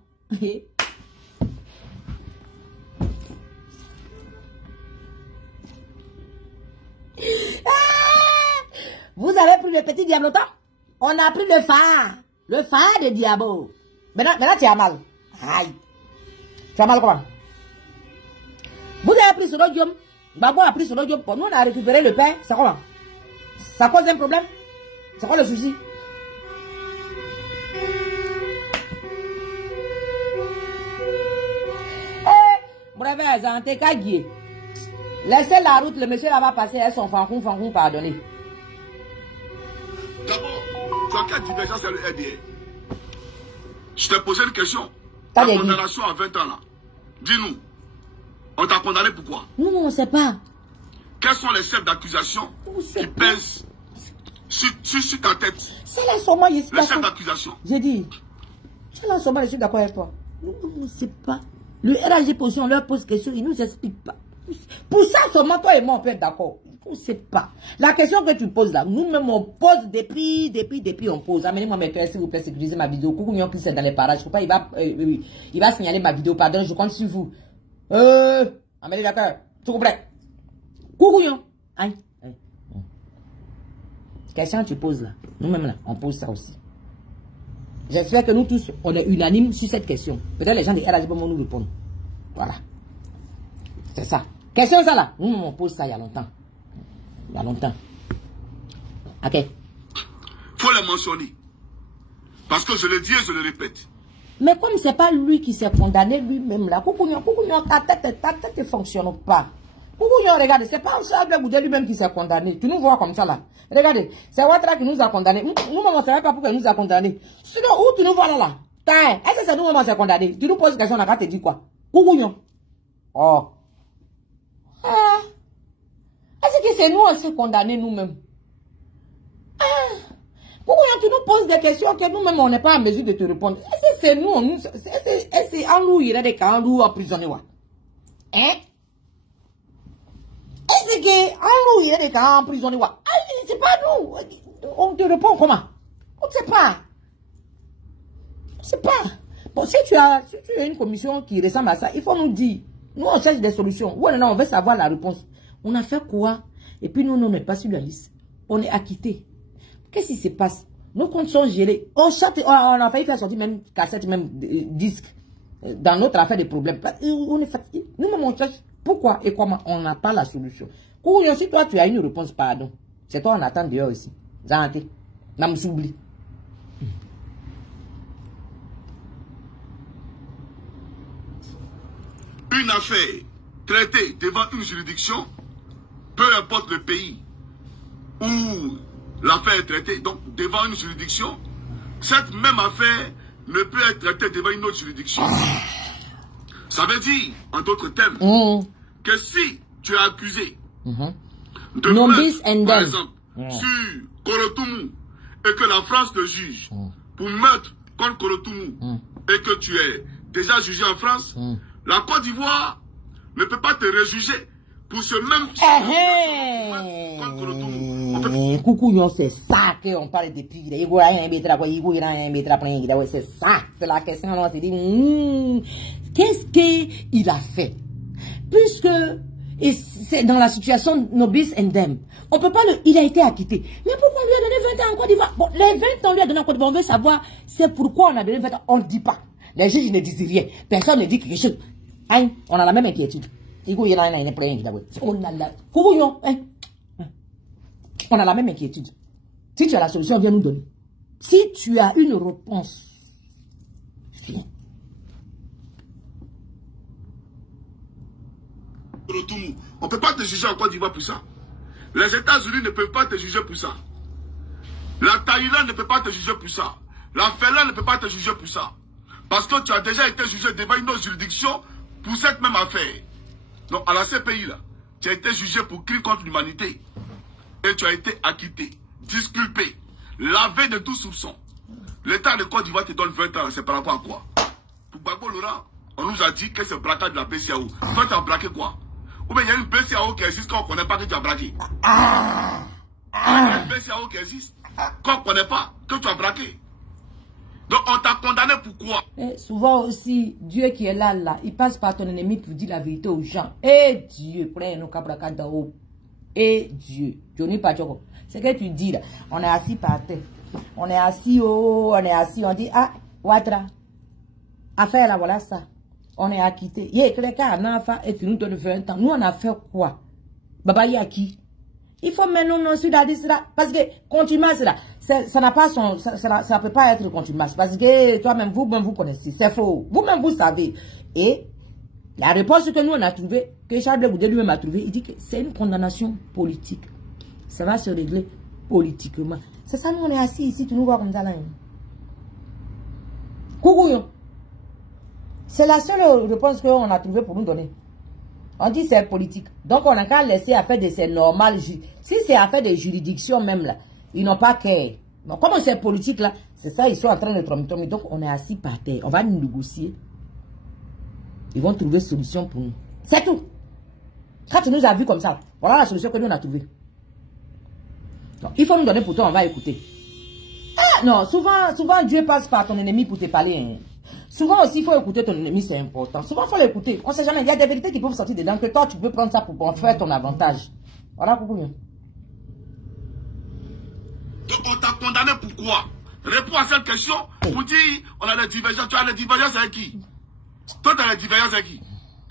Vous avez pris le petit diabloton? On a pris le phare. Le phare de diabo. Maintenant, tu as mal. Aïe. Tu as mal comment? Vous avez pris Soro Diop. Gbagbo a pris Soro Diop. Nous, on a récupéré le pain. C'est comment? Ça cause un problème? C'est quoi le souci? Bref, Zante Kagye. Laissez la route, le monsieur là va passer, elles sont fankoum, pardonnez. D'abord, tu as quelle divergence avec le RDR? Je t'ai posé une question. Ta condamnation à 20 ans là. Dis-nous. On t'a condamné pourquoi? Nous, on ne sait pas. Quels sont les chefs d'accusation qui pèsent sur ta tête? C'est là seulement les chefs d'accusation. J'ai dit. C'est là seulement je suis d'accord avec toi. Nous, on ne sait pas. Le RAG position, on leur pose question, ils ne nous expliquent pas. Pour ça, seulement toi et moi, on peut être d'accord. On ne sait pas. La question que tu poses là, nous-mêmes, on pose depuis, on pose. Amenez-moi mes cœurs, s'il vous plaît, sécurisez ma vidéo. Coucou, qui c'est dans les parages. Je ne sais pas, il va signaler ma vidéo. Pardon, je compte sur vous. Amenez d'accord. Tu comprends? Coucou, aïe. Question que tu poses là. Nous-mêmes là, on pose ça aussi. J'espère que nous tous, on est unanimes sur cette question. Peut-être les gens des RAG vont nous répondre. Voilà. C'est ça. Question ça là. Nous, on pose ça il y a longtemps. Il y a longtemps. Ok. Faut le mentionner. Parce que je le dis et je le répète. Mais comme c'est pas lui qui s'est condamné lui-même là. Coucougnon, ta tête ne fonctionne pas. Coucougnon, regardez, c'est pas Charles Goudé lui-même qui s'est condamné. Tu nous vois comme ça là. Regardez, c'est Ouattara qui nous a condamné. Nous, on ne savait pas pourquoi il nous a condamné. Sinon, où tu nous vois là? Est-ce que c'est nous qui s'est condamné? Tu nous poses une question, on a te dit quoi? Coucougnon. Oh. Est-ce que c'est nous qui s'est condamné nous-mêmes? Pourquoi tu nous poses des questions que nous-mêmes on n'est pas en mesure de te répondre? Est-ce que c'est nous, est-ce que c'est en nous, il y a des cas en nous emprisonnés? Hein? Est-ce que en nous, il y a des cas emprisonnés? C'est pas nous. On te répond comment? On ne sait pas. On ne sait pas. Bon, si tu as une commission qui ressemble à ça, il faut nous dire. Nous, on cherche des solutions. Ouais, non, on veut savoir la réponse. On a fait quoi? Et puis nous, on n'est pas sur la liste. On est acquitté. Qu'est-ce qui se passe? Nos comptes sont gérés. On a failli faire sortir même cassette, même disque. Dans notre affaire des problèmes. On est fatigué. Nous-mêmes, on cherche pourquoi et comment. On n'a pas la solution. Si toi, tu as une réponse, pardon. C'est toi, on attend dehors ici. Zanté. Nam s'oublie. Une affaire traitée devant une juridiction, peu importe le pays où l'affaire est traitée, donc devant une juridiction, cette même affaire ne peut être traitée devant une autre juridiction. Ça veut dire, en d'autres termes, que si tu es accusé de meurtre, par exemple, sur Korotoumou, et que la France te juge pour meurtre contre Korotoumou, et que tu es déjà jugé en France, la Côte d'Ivoire ne peut pas te rejuger pour ce même contre Korotoumou. Coucou, c'est ça qu'on parle depuis. C'est ça, c'est la question. On s'est dit, qu'est-ce qu'il a fait? Puisque c'est dans la situation nobis endem. On peut pas il a été acquitté. Mais pourquoi on lui a donné 20 ans en Côte d'Ivoire? Bon, les 20 ans lui a donné en Côte d'Ivoire, on veut savoir c'est pourquoi on a donné 20 ans. On ne dit pas. Les juges ne disent rien. Personne ne dit quelque chose. Hein? On a la même inquiétude. On a la même inquiétude. Si tu as la solution, viens nous donner. Si tu as une réponse, viens. On ne peut pas te juger en Côte d'Ivoire pour ça. Les États-Unis ne peuvent pas te juger pour ça. La Thaïlande ne peut pas te juger pour ça. La Finlande ne peut pas te juger pour ça. Parce que tu as déjà été jugé devant une autre juridiction pour cette même affaire. Donc à la CPI, là, tu as été jugé pour crime contre l'humanité. Et tu as été acquitté, disculpé, lavé de tout soupçon. L'État de Côte d'Ivoire te donne 20 ans, c'est par rapport à quoi? Pour Gbagbo Laurent, on nous a dit que c'est le braquage de la BCAO. Toi, tu as braqué quoi? Ou bien il y a une BCAO qui existe quand on ne connaît pas que tu as braqué. Il y a une BCAO qui existe quand on ne connaît pas que tu as braqué. Donc on t'a condamné pour quoi? Souvent aussi, Dieu qui est là, il passe par ton ennemi pour dire la vérité aux gens. Et Dieu, et Dieu, Johnny Pachoko, c'est que tu dis là, on est assis par terre, on est assis, on dit, ah, Ouattara, affaire là, voilà ça, on est acquitté. Il y a quelqu'un qui a fait et qui nous donne 20 ans. Nous, on a fait quoi? Baba Yaki. Il faut maintenant non sur la liste là. Parce que contumace là, ça n'a pas son. Ça peut pas être contumace. Parce que toi-même, vous-même, vous connaissez. C'est faux. Vous-même, vous savez. Et la réponse que nous on a trouvée, que Charles Goudé lui-même a trouvée, il dit que c'est une condamnation politique. Ça va se régler politiquement. C'est ça, nous on est assis ici, tu nous vois comme ça là. Coucou. C'est la seule réponse qu'on a trouvée pour nous donner. On dit c'est politique. Donc on a qu'à laisser affaire de ces normales. Si c'est affaire de juridiction même là, ils n'ont pas qu'à. Donc comme c'est politique là, c'est ça, ils sont en train de tromper. Donc on est assis par terre. On va nous négocier. Ils vont trouver solution pour nous. C'est tout. Quand tu nous as vu comme ça, voilà la solution que nous on a trouvée. Donc, il faut nous donner pour toi, on va écouter. Ah non, souvent Dieu passe par ton ennemi pour te parler. Hein. Souvent aussi, il faut écouter ton ennemi, c'est important. Souvent, il faut l'écouter. On ne sait jamais. Il y a des vérités qui peuvent sortir dedans que toi, tu peux prendre ça pour faire ton avantage. Voilà, coucou. Donc, on t'a condamné pourquoi? Réponds à cette question pour dire on a des divergences. Tu as les divergences avec qui? Toi, tu as les divergences avec qui?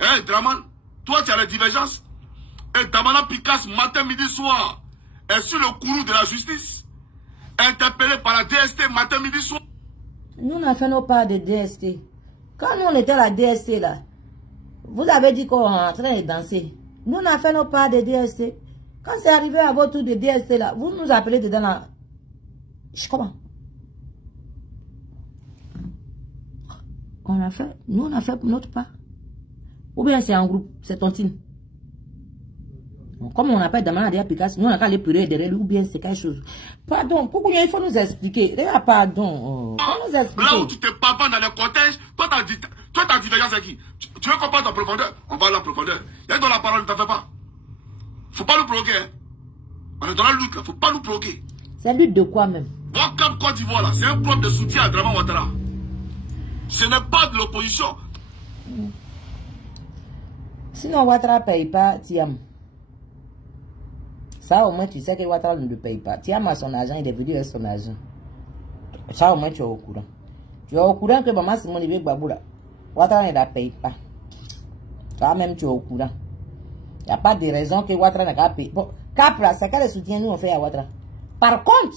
Hein, Draman? Toi, tu as les divergences? Et Damana Picasse, matin, midi, soir, est sur le courroux de la justice, interpellé par la DST, matin, midi, soir. Nous, on a fait nos parts de DST. Quand nous, on était à la DST, là, vous avez dit qu'on est en train de danser. Nous, on a fait nos parts de DST. Quand c'est arrivé à votre tour de DST, là, vous nous appelez dedans, là. Comment? Nous, on a fait notre part. Ou bien c'est en groupe, c'est tontine. Comme on n'a pas de demande à Picasso, nous on a qu'à les pleurer derrière lui ou bien c'est quelque chose. Pardon, pourquoi il faut nous expliquer? Pardon, faut nous expliquer. Là où tu te pavannes dans les cortèges, toi t'as divergence avec qui? Tu veux qu'on parle en profondeur? On va aller en profondeur. Il y a dans la parole, ne t'en fais pas. Faut pas nous provoquer. Hein. On est dans la lutte, faut pas nous provoquer. C'est lutte de quoi même? Wakam Côte d'Ivoire là, c'est un problème de soutien à Draman Ouattara. Ce n'est pas de l'opposition. Sinon Ouattara ne paye pas, Tiam. Ça, au moins, tu sais que Ouattara ne le paye pas. Tiam a son argent, il est venu avec son argent. Ça, au moins, tu es au courant. Tu es au courant que maman Simone Ibe Gbagbo, Ouattara ne la paye pas. Ça, même, tu es au courant. Il n'y a pas de raison que Ouattara n'a pas payé. Bon, Capra, c'est quel soutien nous on fait à Ouattara. Par contre,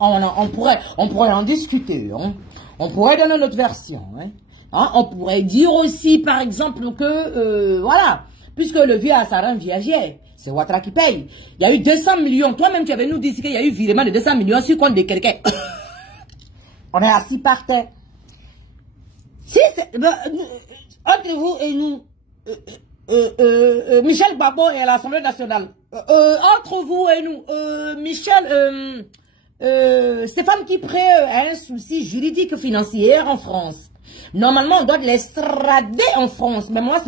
on pourrait en discuter. Hein. On pourrait donner notre version. Hein. Hein, on pourrait dire aussi, par exemple, que, voilà, puisque le vieux a sa rente viagère, c'est Ouattara qui paye. Il y a eu 200 millions. Toi-même, tu avais nous dit qu'il y a eu virement de 200 millions sur compte de quelqu'un. On est assis par terre. Si entre vous et nous, Michel Gbagbo et l'Assemblée nationale, entre vous et nous, Stéphane Kipré a un souci juridique financier en France. Normalement, on doit l'extrader en France. Mais moi,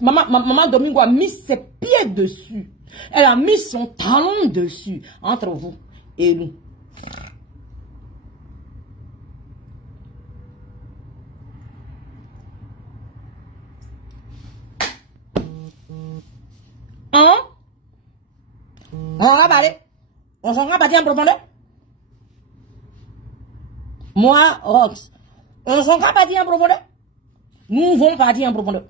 maman Domingo a mis ses pieds dessus. Elle a mis son talon dessus. Entre vous et nous. Hein? On va parler. On s'en va partir en profondeur. Moi, Rox. On s'en va partir en profondeur. Nous vont partir en profondeur.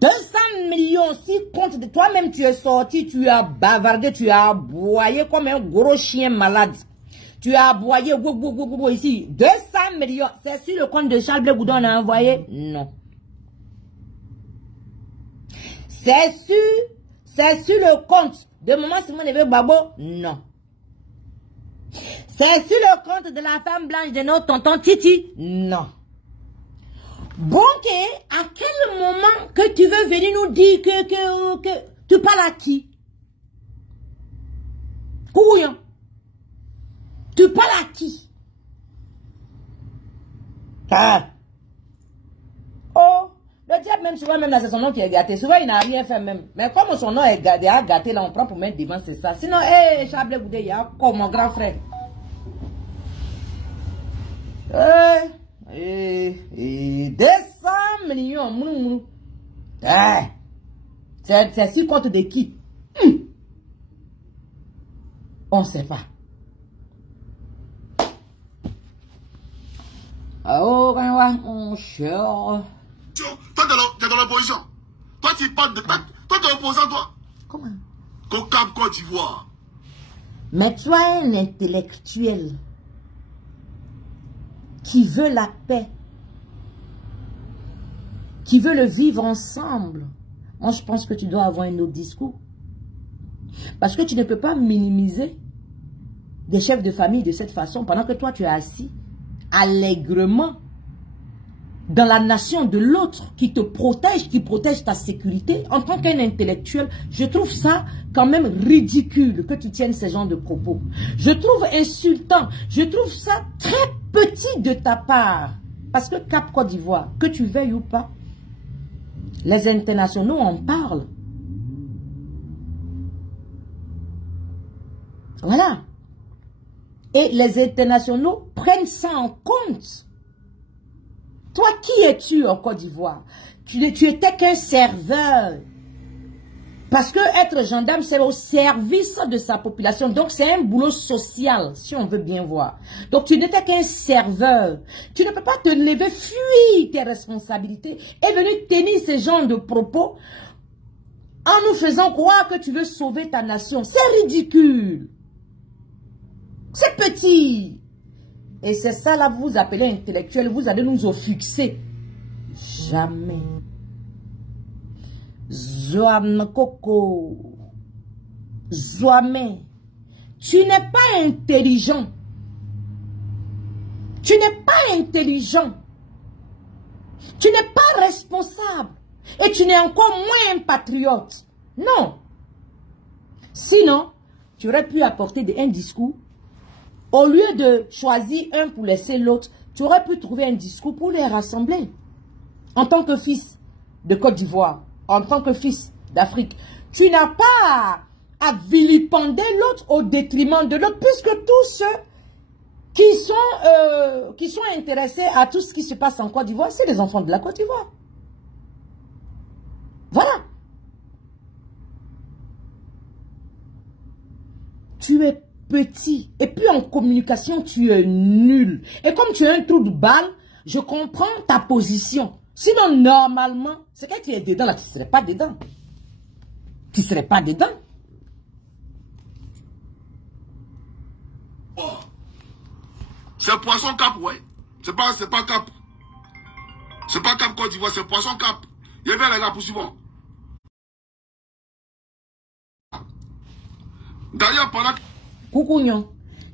200 millions, si compte de toi-même tu es sorti, tu as bavardé, tu as aboyé comme un gros chien malade. Tu as aboyé ici. 200 millions, c'est sur le compte de Charles Blé Goudon on a envoyé? Non. C'est sur le compte de maman Simone Ibe Gbagbo? Non. C'est sur le compte de la femme blanche de notre tonton Titi? Non. Bon, à quel moment que tu veux venir nous dire que tu parles à qui? Couillon. Tu parles à qui? Ah. Oh, le diable même souvent, même là, c'est son nom qui est gâté. Souvent, il n'a rien fait même. Mais comme son nom est gâté, là, on prend pour mettre devant, c'est ça. Sinon, hé, Chablé Goudé, il y a comme mon grand frère. 200 millions. C'est si compte de qui? On ne sait pas. Oh, mon cher. Toi, t'es dans l'opposition. Toi, tu parles de... Toi, t'es opposant, toi. Comment? Cocam Côte d'Ivoire. Mais tu as un intellectuel qui veut la paix, qui veut le vivre ensemble. Moi, je pense que tu dois avoir un autre discours. Parce que tu ne peux pas minimiser des chefs de famille de cette façon pendant que toi, tu es assis allègrement dans la nation de l'autre, qui te protège, qui protège ta sécurité, en tant qu'un intellectuel, je trouve ça quand même ridicule que tu tiennes ce genre de propos. Je trouve insultant, je trouve ça très petit de ta part. Parce que Cap Côte d'Ivoire, que tu veuilles ou pas, les internationaux en parlent. Voilà. Et les internationaux prennent ça en compte. Toi, qui es-tu en Côte d'Ivoire? Tu étais qu'un serveur. Parce que être gendarme, c'est au service de sa population. Donc, c'est un boulot social, si on veut bien voir. Donc, tu n'étais qu'un serveur. Tu ne peux pas te lever, fuir tes responsabilités et venir tenir ce genre de propos en nous faisant croire que tu veux sauver ta nation. C'est ridicule. C'est petit. Et c'est ça là, vous appelez intellectuel, vous allez nous offusquer. Jamais. Zoam Coco. Zoamé. Tu n'es pas intelligent. Tu n'es pas intelligent. Tu n'es pas responsable. Et tu n'es encore moins un patriote. Non. Sinon, tu aurais pu apporter un discours. Au lieu de choisir un pour laisser l'autre, tu aurais pu trouver un discours pour les rassembler. En tant que fils de Côte d'Ivoire, en tant que fils d'Afrique, tu n'as pas à vilipender l'autre au détriment de l'autre, puisque tous ceux qui sont intéressés à tout ce qui se passe en Côte d'Ivoire, c'est les enfants de la Côte d'Ivoire. Voilà. Tu es petit. Et puis en communication, tu es nul. Et comme tu as un trou de balle, je comprends ta position. Sinon, normalement, c'est que tu es dedans là, tu ne serais pas dedans. Tu ne serais pas dedans. Oh. C'est Poisson Cap, ouais. C'est pas Cap. C'est pas Cap Côte d'Ivoire, c'est Poisson Cap. Il y avait les gars poursuivants. D'ailleurs, pendant que... Coucou, Nyon.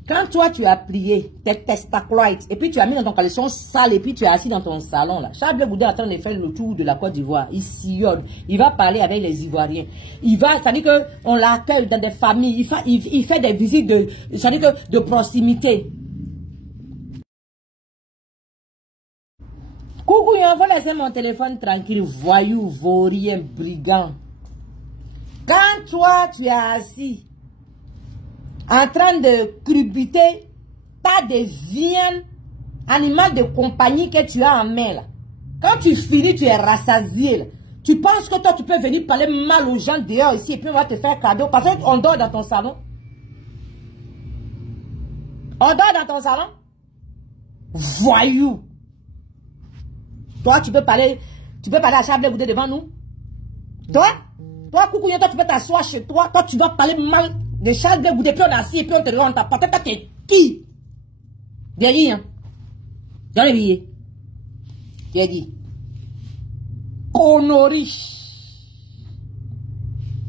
Quand toi, tu as plié tes testacloides et puis tu as mis dans ton caleçon sale et puis tu es assis dans ton salon là. Charles Blé Goudé est en train de faire le tour de la Côte d'Ivoire. Il sillonne. Il va parler avec les Ivoiriens. Il va, c'est-à-dire qu'on l'accueille dans des familles. Il fait des visites de proximité. Coucou, Nyon, faut laisser mon téléphone tranquille. Voyou, vaurien, brigand. Quand toi, tu es assis en train de crubiter, t'as des viandes, animal de compagnie que tu as en main là. Quand tu finis, tu es rassasié là. Tu penses que toi, tu peux venir parler mal aux gens dehors ici et puis on va te faire cadeau parce qu'on dort dans ton salon. On dort dans ton salon. Voyou. Toi, tu peux parler à Charles Blé Goudé devant nous. Toi, coucou, toi, tu peux t'asseoir chez toi. Toi, tu dois parler mal de Charles Blé Goudé, puis on est assis et puis on te rend ta porte. Toi, t'es qui? Bien dit, hein? Dans les billets. Bien dit. Connerie.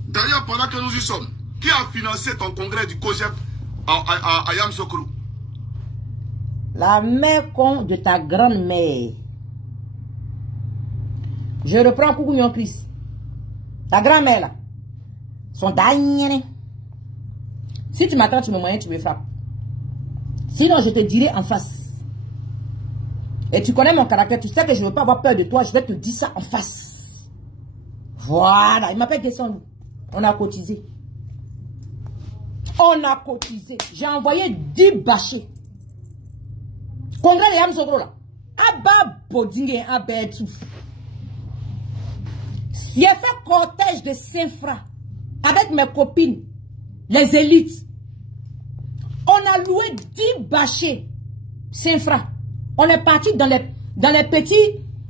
D'ailleurs, pendant que nous y sommes, qui a financé ton congrès du COGEP à Yamoussoukro? La mère con de ta grand-mère. Je reprends coucou Nyon Chris. Ta grand-mère là. Son dernier. Si tu m'attends, tu me moyens, tu me frappes. Sinon, je te dirai en face. Et tu connais mon caractère, tu sais que je ne veux pas avoir peur de toi, je vais te dire ça en face. Voilà, il m'appelle Descendou. On a cotisé. On a cotisé. J'ai envoyé 10 bâchés. Congrès de Yamoussoukro là. Abba Bodingue, Abba tout. J'ai fait cortège de Saint-Fra avec mes copines, les élites. On a loué 10 bâchés Saint-Fra. On est parti dans les petits,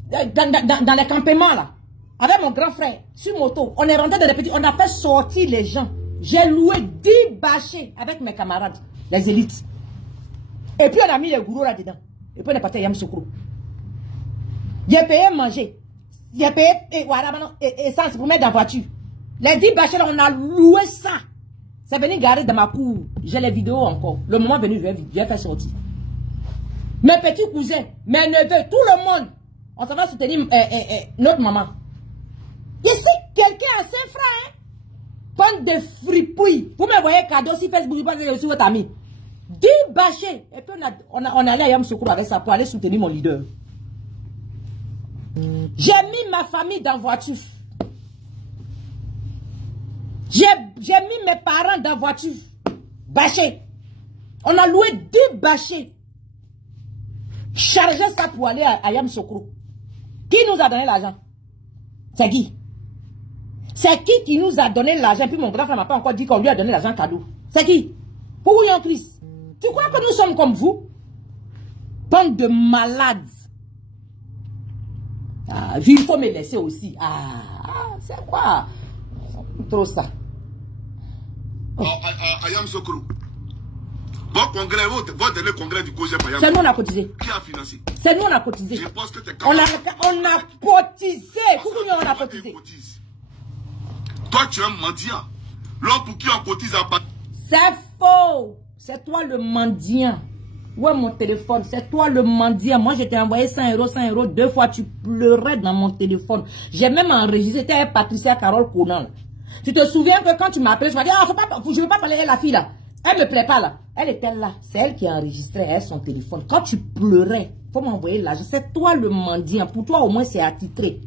dans les campements là, avec mon grand frère, sur moto. On est rentré dans les petits, on a fait sortir les gens. J'ai loué 10 bâchés avec mes camarades, les élites. Et puis on a mis les gourous là-dedans. Et puis on est parti à Yamoussoukro. J'ai payé manger. J'ai payé essence pour mettre dans la voiture. Les 10 bâchés là, on a loué ça. C'est venu garer dans ma cour. J'ai les vidéos encore. Le moment venu, je vais faire sortir. mes petits cousins, mes neveux, tout le monde. On s'en va soutenir notre maman. Ici, quelqu'un a ses frères. Bande de fripouilles. Vous me voyez cadeau sur Facebook, vous passez sur votre ami. 10 bâchés. Et puis on allait à Yam Soukro avec ça pour aller soutenir mon leader. J'ai mis ma famille dans la voiture. J'ai mis mes parents dans la voiture. Bâchés. On a loué 10 bâchés. Chargé ça pour aller à Yam Soukro. Qui nous a donné l'argent? C'est qui? C'est qui nous a donné l'argent? Puis mon grand frère m'a pas encore dit qu'on lui a donné l'argent cadeau. C'est qui? Pour Yann Christ. Tu crois que nous sommes comme vous? Bande de malades. Ah, il faut me laisser aussi. Ah, c'est quoi? Trop ça. Ayam Soukro. Votre congrès, votre dernier congrès du COJEP. C'est nous on a cotisé. Qui a financé? C'est nous on a cotisé. Je pense que on a cotisé. Pourquoi on a cotisé? Toi, tu es un mendiant. L'homme pour qui on cotise à part. C'est faux. C'est toi le mendiant. Ouais, mon téléphone, c'est toi le mendiant. Moi, je t'ai envoyé 100 €, 2 fois. Tu pleurais dans mon téléphone. J'ai même enregistré. C'était avec Patricia Carole Conan. Tu te souviens que quand tu m'appelais, je m'as dit, ah, je ne veux pas parler à la fille là. Elle ne me plaît pas là. Elle était là. C'est elle qui a enregistré avec son téléphone. Quand tu pleurais, il faut m'envoyer l'argent. C'est toi le mendiant. Pour toi, au moins, c'est attitré.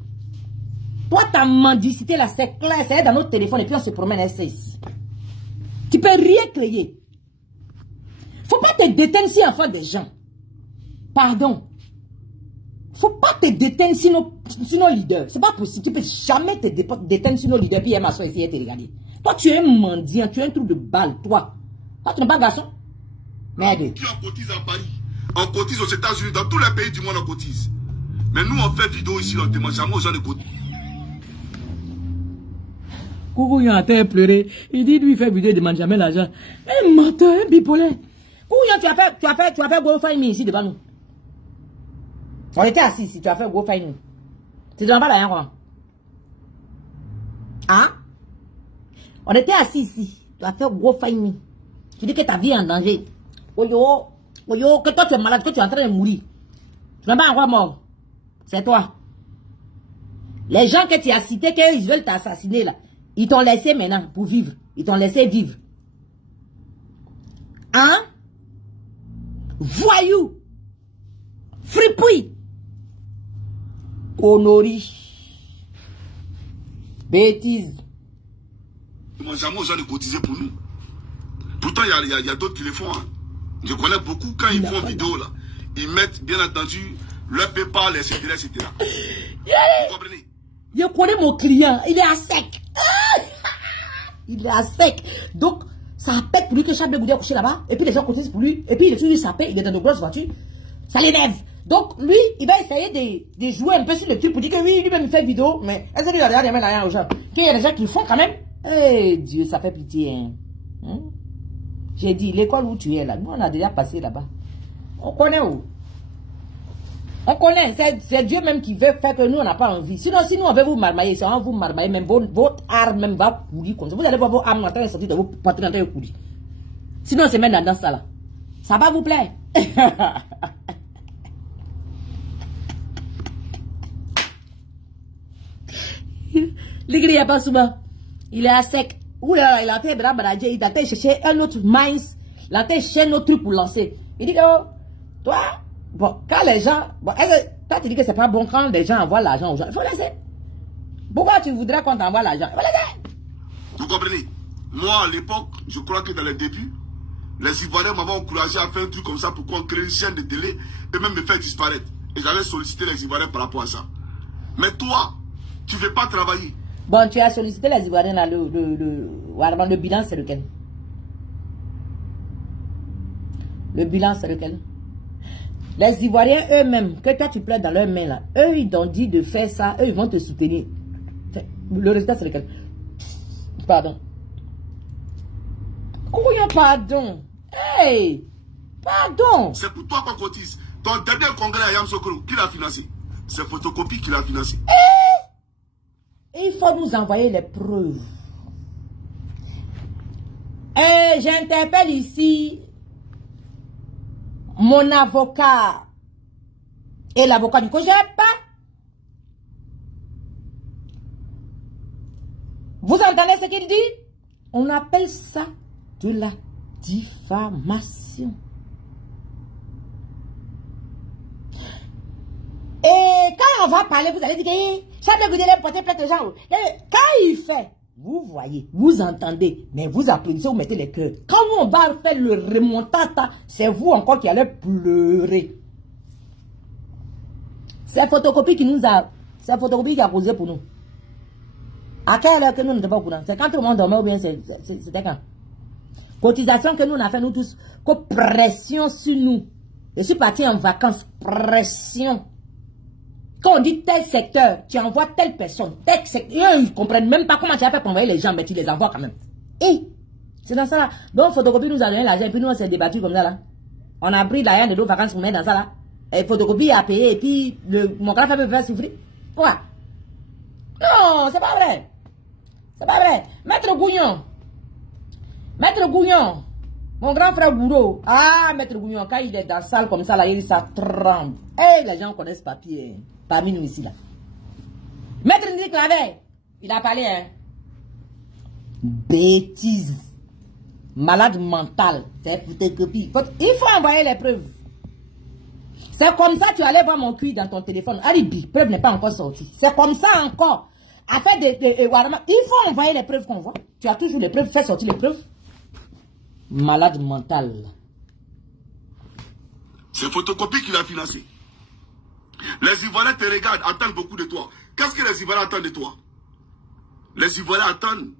Toi, ta mendicité là, c'est clair. C'est dans notre téléphone et puis on se promène avec ça ici. Tu peux rien créer. Faut pas te déteindre si enfant des gens. Pardon. Faut pas te déteindre sur nos leaders. C'est pas possible. Tu peux jamais te déteindre sur nos leaders puis ma soeur ici et te regarder. Toi, tu es un mendiant. Tu es un trou de balle, toi. Toi, tu n'es pas garçon. Merde. Qui on cotise à Paris? On cotise aux États-Unis. Dans tous les pays du monde, on cotise. Mais nous, on fait vidéo ici. On ne demande jamais aux gens de cotiser. Kougou, il a pleuré. Il dit, lui, il fait vidéo, il ne demande jamais l'argent. Un menteur, un bipolaire. Kougou, tu as fait GoFundMe ici devant nous. On était assis ici, tu as fait GoFundMe. Tu ne demandes pas l'argent, quoi. Hein? On était assis ici. Tu as fait GoFundMe. Tu dis que ta vie est en danger. Oyo, que toi tu es malade, que tu es en train de mourir. Tu n'es pas encore mort. C'est toi. Les gens que tu as cités, qu'ils veulent t'assassiner là, ils t'ont laissé maintenant pour vivre. Ils t'ont laissé vivre. Hein? Voyou. Fripouille. Honori. Bêtise. Ils ne demandent jamais aux gens de cotiser pour nous. Pourtant, il y a d'autres qui le font. Hein. Je connais beaucoup quand ils font vidéo là. Ils mettent bien entendu leur PayPal, etc. Vous comprenez? Je connais mon client. Il est à sec. Il est à sec. Donc, ça pète pour lui que Charles Bégoudé a couché là-bas. Et puis les gens cotisent pour lui. Et puis il est toujours sapé. Il est dans de grosses voitures. Ça l'énerve. Donc, lui, il va essayer de jouer un peu sur le truc pour dire que oui, lui-même il fait vidéo. Mais est-ce qu'il a rien aux gens? Qu'il y a des gens qui le font quand même. Eh Dieu, ça fait pitié. Hein? J'ai dit, l'école où tu es là, nous on a déjà passé là-bas. On connaît où? On connaît, c'est Dieu même qui veut faire que nous on n'a pas envie. Sinon, si nous on veut vous marmailler, c'est on vous marmailler, même votre arme même va courir comme ça. Vous allez voir vos armes en train de sortir de vos poitrines en train de courir. Sinon on se met dans ça là. Ça va vous plaire? L'igri a pas souvent. Il est à sec. Ouh là, il a fait bradjer, il a été chercher un autre mince, il a été chercher un autre truc pour lancer. Il dit que, toi, bon, quand les gens, bon, toi tu dis que c'est pas bon quand les gens envoient l'argent aux gens, il faut laisser. Pourquoi tu voudrais qu'on t'envoie l'argent? Il faut laisser. Vous comprenez? Moi, à l'époque, je crois que dans les débuts, les Ivoiriens m'avaient encouragé à faire un truc comme ça pour qu'on crée une chaîne de télé et même me faire disparaître. Et j'avais sollicité les Ivoiriens par rapport à ça. Mais toi, tu ne veux pas travailler. Bon, tu as sollicité les Ivoiriens là, le bilan c'est lequel? Le bilan c'est lequel? Les Ivoiriens eux-mêmes, que toi tu plaides dans leurs mains là, eux ils t'ont dit de faire ça, eux ils vont te soutenir. Le résultat c'est lequel? Pardon. Couillon, pardon. Hey! Pardon. C'est pour toi qu'on cotise. Ton dernier congrès à Yam Soukro, qui l'a financé? C'est Photocopie qui l'a financé. Il faut nous envoyer les preuves. Et j'interpelle ici mon avocat et l'avocat du COJEP, vous entendez ce qu'il dit? On appelle ça de la diffamation. Et quand on va parler, vous allez dire que chaque vous allez porter plein de gens. Quand il fait, vous voyez, vous entendez, mais vous applaudissez, vous mettez les cœurs. Quand on va faire le remontata, c'est vous encore qui allez pleurer. C'est photocopie qui nous a, c'est photocopie qui a causé pour nous. À quelle heure que nous ne sommes pas au courant? C'est quand tout le monde dormait ou bien c'était quand? Cotisation que nous on a fait nous tous, pression sur nous. Je suis parti en vacances, pression. Quand on dit tel secteur, tu envoies telle personne, tel secteur, ils ne comprennent même pas comment tu as fait pour envoyer les gens, mais tu les envoies quand même. Et c'est dans ça là. Donc, Photocopie nous a donné l'argent, et puis nous on s'est débattu comme ça là. On a pris l'argent de nos vacances pour mettre dans ça là. Et Photocopie a payé, et puis mon grand frère peut faire souffrir. Quoi? Non, c'est pas vrai. C'est pas vrai. Maître Gouillon, mon grand frère Bourreau. Ah, Maître Gouillon, quand il est dans la salle comme ça là, il dit ça tremble. Eh, les gens connaissent papier. Parmi nous ici là. Maître Nick Clavet, il a parlé, hein. Bêtise. Malade mental. C'est photocopie. Il faut envoyer les preuves. C'est comme ça que tu allais voir mon cuir dans ton téléphone. Alibi, preuve n'est pas encore sortie. C'est comme ça encore. Afin il faut envoyer les preuves qu'on voit. Tu as toujours les preuves, fais sortir les preuves. Malade mental. C'est Photocopie qui l'a financé. Les Ivoiriens te regardent, attendent beaucoup de toi. Qu'est-ce que les Ivoiriens attendent de toi? Les Ivoiriens attendent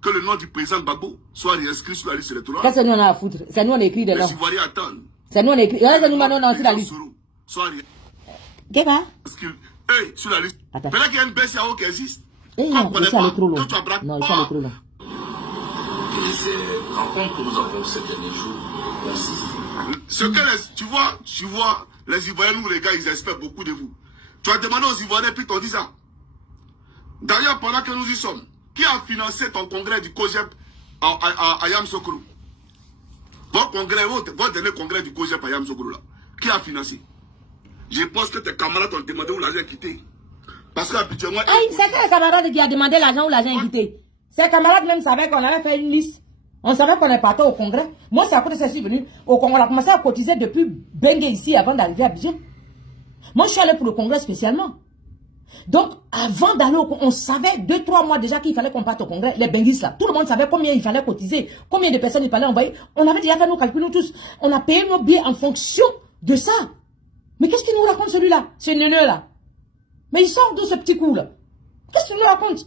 que le nom du président Gbagbo soit réinscrit sur la liste électorale. Qu'est-ce que nous on a à foutre? C'est nous on écrit de là. Les Ivoiriens attendent. C'est nous on écrit. C'est nous maintenant sur la liste. Soit qu'est-ce sur la liste. Maintenant qu'il y a une BCAO qui existe. Non, il faut aller trop loin. Non, il faut aller trop loin. Et ces rencontres que nous avons ces derniers jours consistent. Tu vois, les Ivoiriens, nous les gars, ils espèrent beaucoup de vous. Tu as demandé aux Ivoiriens, puis t'ont dit ça. D'ailleurs, pendant que nous y sommes, qui a financé ton congrès du COJEP à Yamoussoukro? Votre dernier congrès du COJEP à Yamoussoukro, là, qui a financé? Je pense que tes camarades t'ont demandé où l'argent est quitté. Parce qu'habituellement... c'est quel camarade qui a demandé l'argent où l'argent est quitté? Ces camarades même savaient qu'on avait fait une liste. On savait qu'on est parti au congrès. Moi, c'est à côté de ça que je suis venu au congrès. On a commencé à cotiser depuis Bengue ici avant d'arriver à Abidjan. Moi, je suis allé pour le congrès spécialement. Donc, avant d'aller au congrès, on savait 2-3 mois déjà qu'il fallait qu'on parte au congrès. Les Benguistes là, tout le monde savait combien il fallait cotiser, combien de personnes il fallait envoyer. On avait déjà fait nos calculs, nous tous. On a payé nos billets en fonction de ça. Mais qu'est-ce qu'il nous raconte celui-là? Ce neuneu là. Mais il sort de ce petit coup là. Qu'est-ce qu'il nous raconte?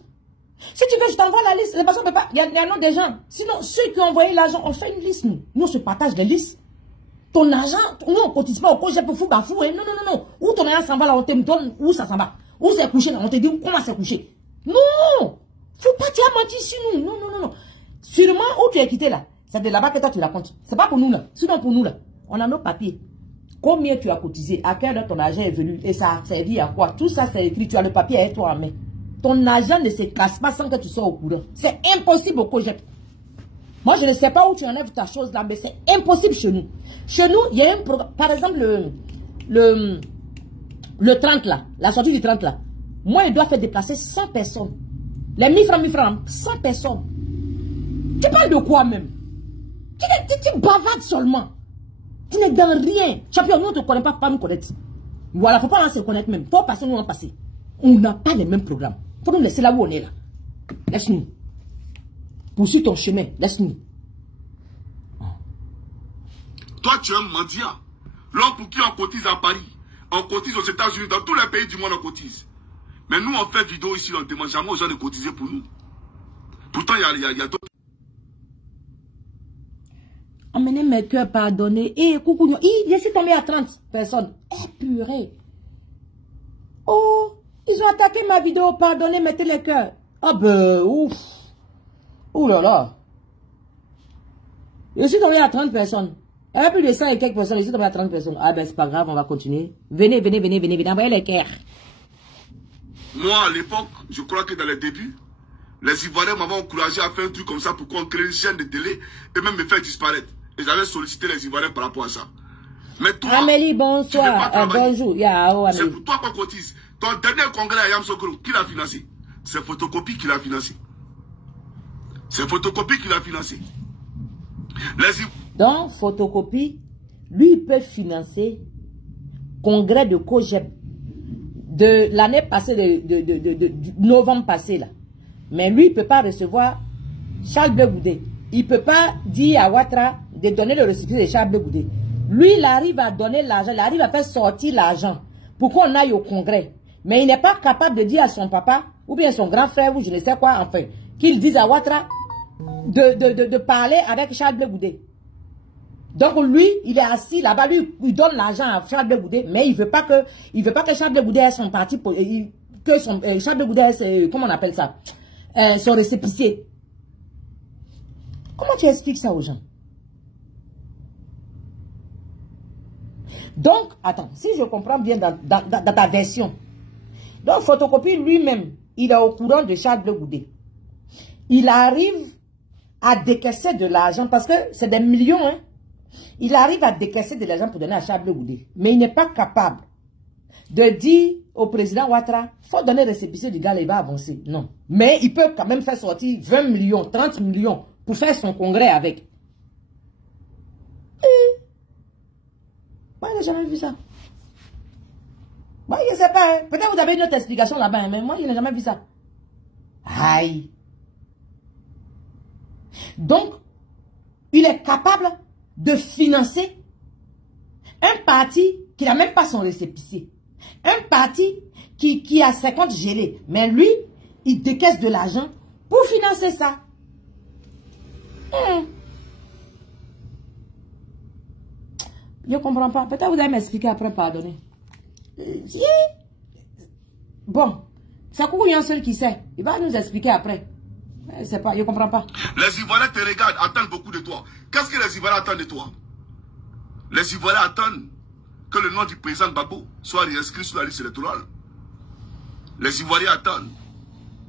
Si tu veux, je t'envoie la liste. Parce qu'on peut pas. Il y a un nom des gens. Sinon, ceux qui ont envoyé l'argent, on fait une liste, nous. Nous, on se partage des listes. Ton argent, nous, on ne cotise pas au projet pour fou, bafou, hein. Non, non, non, non. Où ton argent s'en va là, on te donne où ça s'en va. Où c'est couché là, on te dit comment c'est couché. Non! Faut pas te mentir sur nous. Non, non, non, non. Sûrement, où tu es quitté là, c'est de là-bas que toi tu racontes. C'est pas pour nous là. Sinon, pour nous là, on a nos papiers. Combien tu as cotisé, à quel heure ton argent est venu et ça a servi à quoi? Tout ça, c'est écrit. Tu as le papier avec toi en main. Ton argent ne se casse pas sans que tu sois au courant. C'est impossible au COJEP. Moi, je ne sais pas où tu enlèves ta chose là, mais c'est impossible chez nous. Chez nous, il y a un programme. Par exemple, le 30 là, la sortie du 30 là. Moi, il doit faire déplacer 100 personnes. Les 1000 francs, 100 personnes. Tu parles de quoi même? Tu bavardes seulement. Tu n'es dans rien. Champion, nous, on ne te connaît pas nous connaître. Voilà, faut pas se connaître même. Faut passer nous en passer. On n'a pas les mêmes programmes. Faut nous laisser là où on est là. Laisse-nous. Poursuis ton chemin. Laisse-nous. Toi, tu es un mendiant. L'homme pour qui on cotise à Paris, on cotise aux États-Unis, dans tous les pays du monde, on cotise. Mais nous, on fait vidéo ici, on ne demande jamais aux gens de cotiser pour nous. Pourtant, il y a d'autres. Emmenez mes cœurs pardonnés. Eh, coucou, je suis tombé à 30 personnes. Eh, purée. Oh, ils ont attaqué ma vidéo. Pardonnez, mettez les cœurs. Ah ben, ouf. Ouh là là. Je suis tombé à 30 personnes. Il y avait plus de 100 et quelques personnes. Je suis tombé à 30 personnes. Ah ben, c'est pas grave, on va continuer. Venez, venez, venez, venez, venez. Envoyez les cœurs. Moi, à l'époque, je crois que dans les débuts, les Ivoiriens m'avaient encouragé à faire un truc comme ça pour qu'on crée une chaîne de télé et même me faire disparaître. Et j'allais solliciter les Ivoiriens par rapport à ça. Mais toi, Amélie, bonsoir. Bonjour. C'est pour toi qu'on cotise. Ton dernier congrès à Yamsokoro, qui l'a financé? C'est Photocopie qui l'a financé. C'est Photocopie qui l'a financé. Donc, Photocopie, lui, il peut financer congrès de COGEP de l'année passée, de novembre passé, là. Mais lui, il ne peut pas recevoir Charles Blé Goudé. Il ne peut pas dire à Ouattara de donner le récipient de Charles Blé Goudé. Lui, il arrive à donner l'argent, il arrive à faire sortir l'argent pour qu'on aille au congrès. Mais il n'est pas capable de dire à son papa, ou bien son grand frère, ou je ne sais quoi, enfin, qu'il dise à Ouattara de parler avec Charles Blé Goudé. Donc lui, il est assis là-bas, lui, il donne l'argent à Charles Blé Goudé, mais il veut pas que Charles Blé Goudé ait son parti, que Charles Blé Goudé ait, comment on appelle ça, son récépissé. Comment tu expliques ça aux gens? Donc, attends, si je comprends bien dans ta version, donc Photocopie lui-même, il est au courant de Charles Blé Goudé. Il arrive à décaisser de l'argent, parce que c'est des millions, hein. Il arrive à décaisser de l'argent pour donner à Charles Blé Goudé. Mais il n'est pas capable de dire au président Ouattara, il faut donner le récépissé du gars, il va avancer. Non. Mais il peut quand même faire sortir 20 millions, 30 millions pour faire son congrès avec. Moi, je n'ai jamais vu ça. Moi, je ne sais pas. Hein. Peut-être vous avez une autre explication là-bas, mais moi, je n'ai jamais vu ça. Aïe. Donc, il est capable de financer un parti qui n'a même pas son récépissé. Un parti qui a 50 gelés. Mais lui, il décaisse de l'argent pour financer ça. Je ne comprends pas. Peut-être vous allez m'expliquer après, pardonnez. Bon, c'est Koukouyan seul qui sait. Il va nous expliquer après. Je ne sais pas, je ne comprends pas. Les Ivoiriens te regardent, attendent beaucoup de toi. Qu'est-ce que les Ivoiriens attendent de toi? Les Ivoiriens attendent que le nom du président Gbagbo soit réinscrit sur la liste électorale. Les Ivoiriens attendent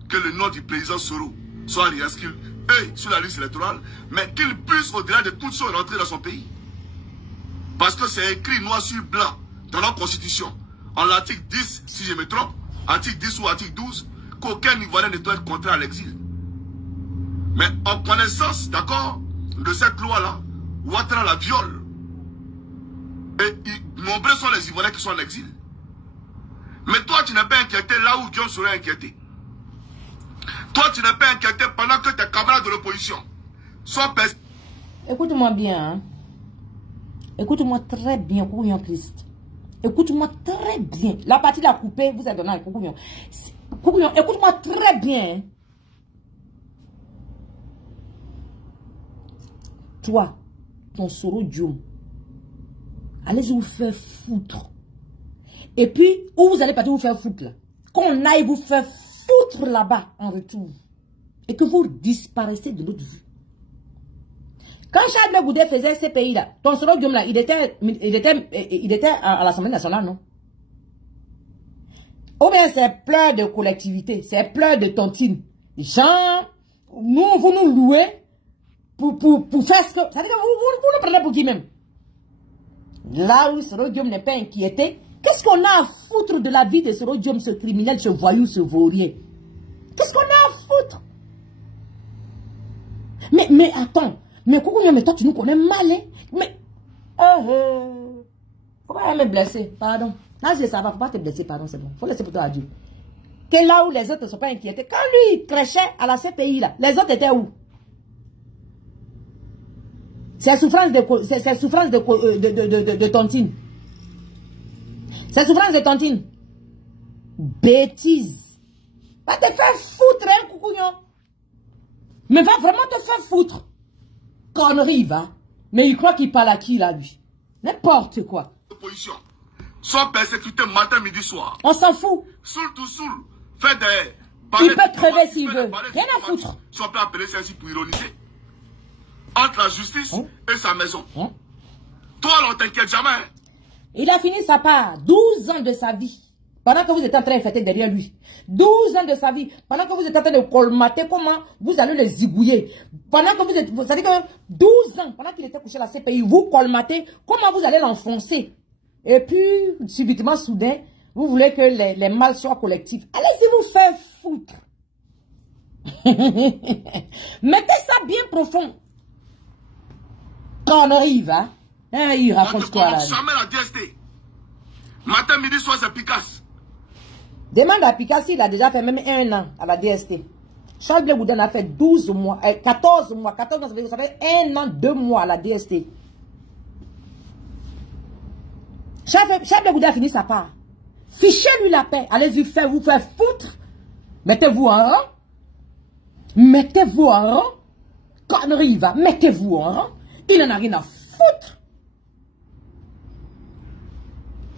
que le nom du président Soro soit réinscrit sur la liste électorale, mais qu'il puisse, au-delà de toutes choses, rentrer dans son pays. Parce que c'est écrit noir sur blanc dans la Constitution, en l'article 10, si je me trompe, article 10 ou article 12, qu'aucun Ivoirien ne doit être contraint à l'exil. Mais en connaissance, d'accord, de cette loi-là, Ouattara la viole. Et nombreux sont les Ivoiriens qui sont en exil. Mais toi, tu n'es pas inquiété là où Dieu serait inquiété. Toi, tu n'es pas inquiété pendant que tes camarades de l'opposition sont... Écoute-moi bien, hein. Écoute-moi très bien, Koukouyan Christ. Écoute-moi très bien. La partie de la coupée, vous êtes donné à Koukouyan. Koukouyan, écoute-moi très bien, hein. Toi, ton Soro Diom, allez-y vous faire foutre. Et puis, où vous allez partir vous faire foutre là? Qu'on aille vous faire foutre là-bas en retour. Et que vous disparaissez de notre vue. Quand Charles Blé Goudé faisait ces pays-là, ton Soro Diom là, il était à l'Assemblée nationale, non? Ou bien c'est pleurs de collectivité, c'est pleurs de tontine. Genre, vous nous louez pour faire ce que... Ça veut dire que vous le prenez pour qui même? Là où Soro Diom n'est pas inquiété, qu'est-ce qu'on a à foutre de la vie de Soro Diom, ce criminel, ce voyou, ce vaurien? Qu'est-ce qu'on a à foutre? Mais attends, mais Koukouyan, mais toi tu nous connais mal, hein? Mais... Pourquoi elle me blesser? Pardon. Là, je ne sais pas, faut pas te blesser, pardon, c'est bon. Faut laisser pour toi à Dieu. Que là où les autres ne sont pas inquiétés, quand lui, il crachait à la CPI, là, les autres étaient où? C'est souffrance de tontine. C'est souffrance de tontine. Bêtise. Va te faire foutre, hein, Koukouyan. Mais va vraiment te faire foutre. Connerie, va. Mais il croit qu'il parle à qui, là, lui? N'importe quoi. Opposition. Sont persécutés matin, midi, soir. On s'en fout. Soul to soul. Fait des... Il peut crever s'il veut. Rien à foutre. Soit pas appelé celle-ci pour ironiser. Entre la justice et sa maison. Toi, on t'inquiète jamais. Il a fini sa part. 12 ans de sa vie. Pendant que vous êtes en train de fêter derrière lui. 12 ans de sa vie. Pendant que vous êtes en train de colmater comment vous allez le zigouiller. Pendant que vous êtes... Vous savez que 12 ans, pendant qu'il était couché à la CPI, vous colmatez comment vous allez l'enfoncer. Et puis, subitement, soudain, vous voulez que les mâles soient collectifs. Allez-y vous faire foutre. Mettez ça bien profond. Quand on arrive, hein, il raconte quoi là? Jamais la DST. Matin, midi, soir, c'est Picasse. Demande à Picasse, il a déjà fait même 1 an à la DST. Charles Blé Goudin a fait 12 mois, 14 mois, 14 mois, ça fait 1 an, 2 mois à la DST. Charles Blé Goudin a fini sa part. Fichez-lui la paix. Allez-y vous faire foutre. Mettez-vous en rang. Mettez-vous en rang. Connerie, il va. Mettez-vous en rang. Il en a rien à foutre.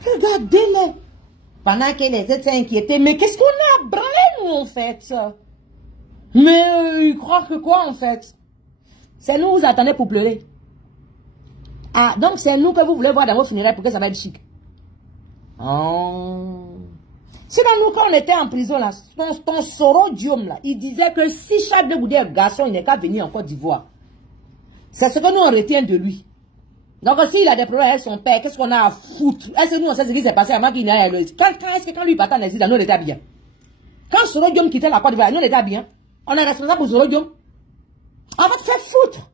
Regardez-le. Pendant qu'elle était inquiétée. Mais qu'est-ce qu'on a branlé, nous, en fait? Mais il croit que quoi, en fait? C'est nous, vous attendez pour pleurer. Ah, donc c'est nous que vous voulez voir dans vos funérailles pour que ça va être chic. Oh. C'est dans nous, quand on était en prison, là, ton sorodium, là, il disait que si Charles Blé Goudin est garçon, il n'est qu'à venir en Côte d'Ivoire. C'est ce que nous, on retient de lui. Donc, s'il a des problèmes avec son père, qu'est-ce qu'on a à foutre? Est-ce que nous, on sait ce qui s'est passé avant qu'il n'aille à l'Ouest? Quand lui partait en exil, nous, on était bien. Quand Sorodium quittait la Côte d'Ivoire, nous, on était bien. On est responsable pour Sorodium. On va te faire foutre.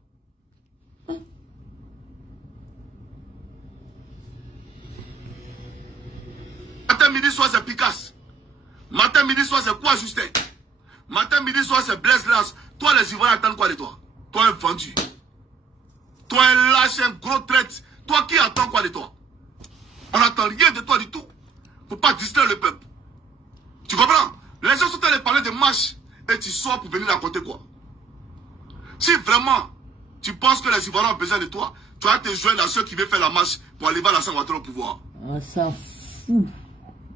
Matin, midi, soir, c'est Picasse. Matin, midi, soir, c'est quoi, Justin? Matin, midi, soir, c'est Blaise Las. Toi, les Ivoiriens attendent quoi de toi? Toi, un vendu. Toi, un lâche, un gros traite. Toi, qui attend quoi de toi? On n'attend rien de toi du tout. Faut pas distraire le peuple. Tu comprends? Les gens sont allés parler de marche et tu sors pour venir raconter quoi? Si vraiment tu penses que les Ivoiriens ont besoin de toi, tu vas te joindre à ceux qui veulent faire la marche pour aller voir la Ouattara au pouvoir. On s'en fout.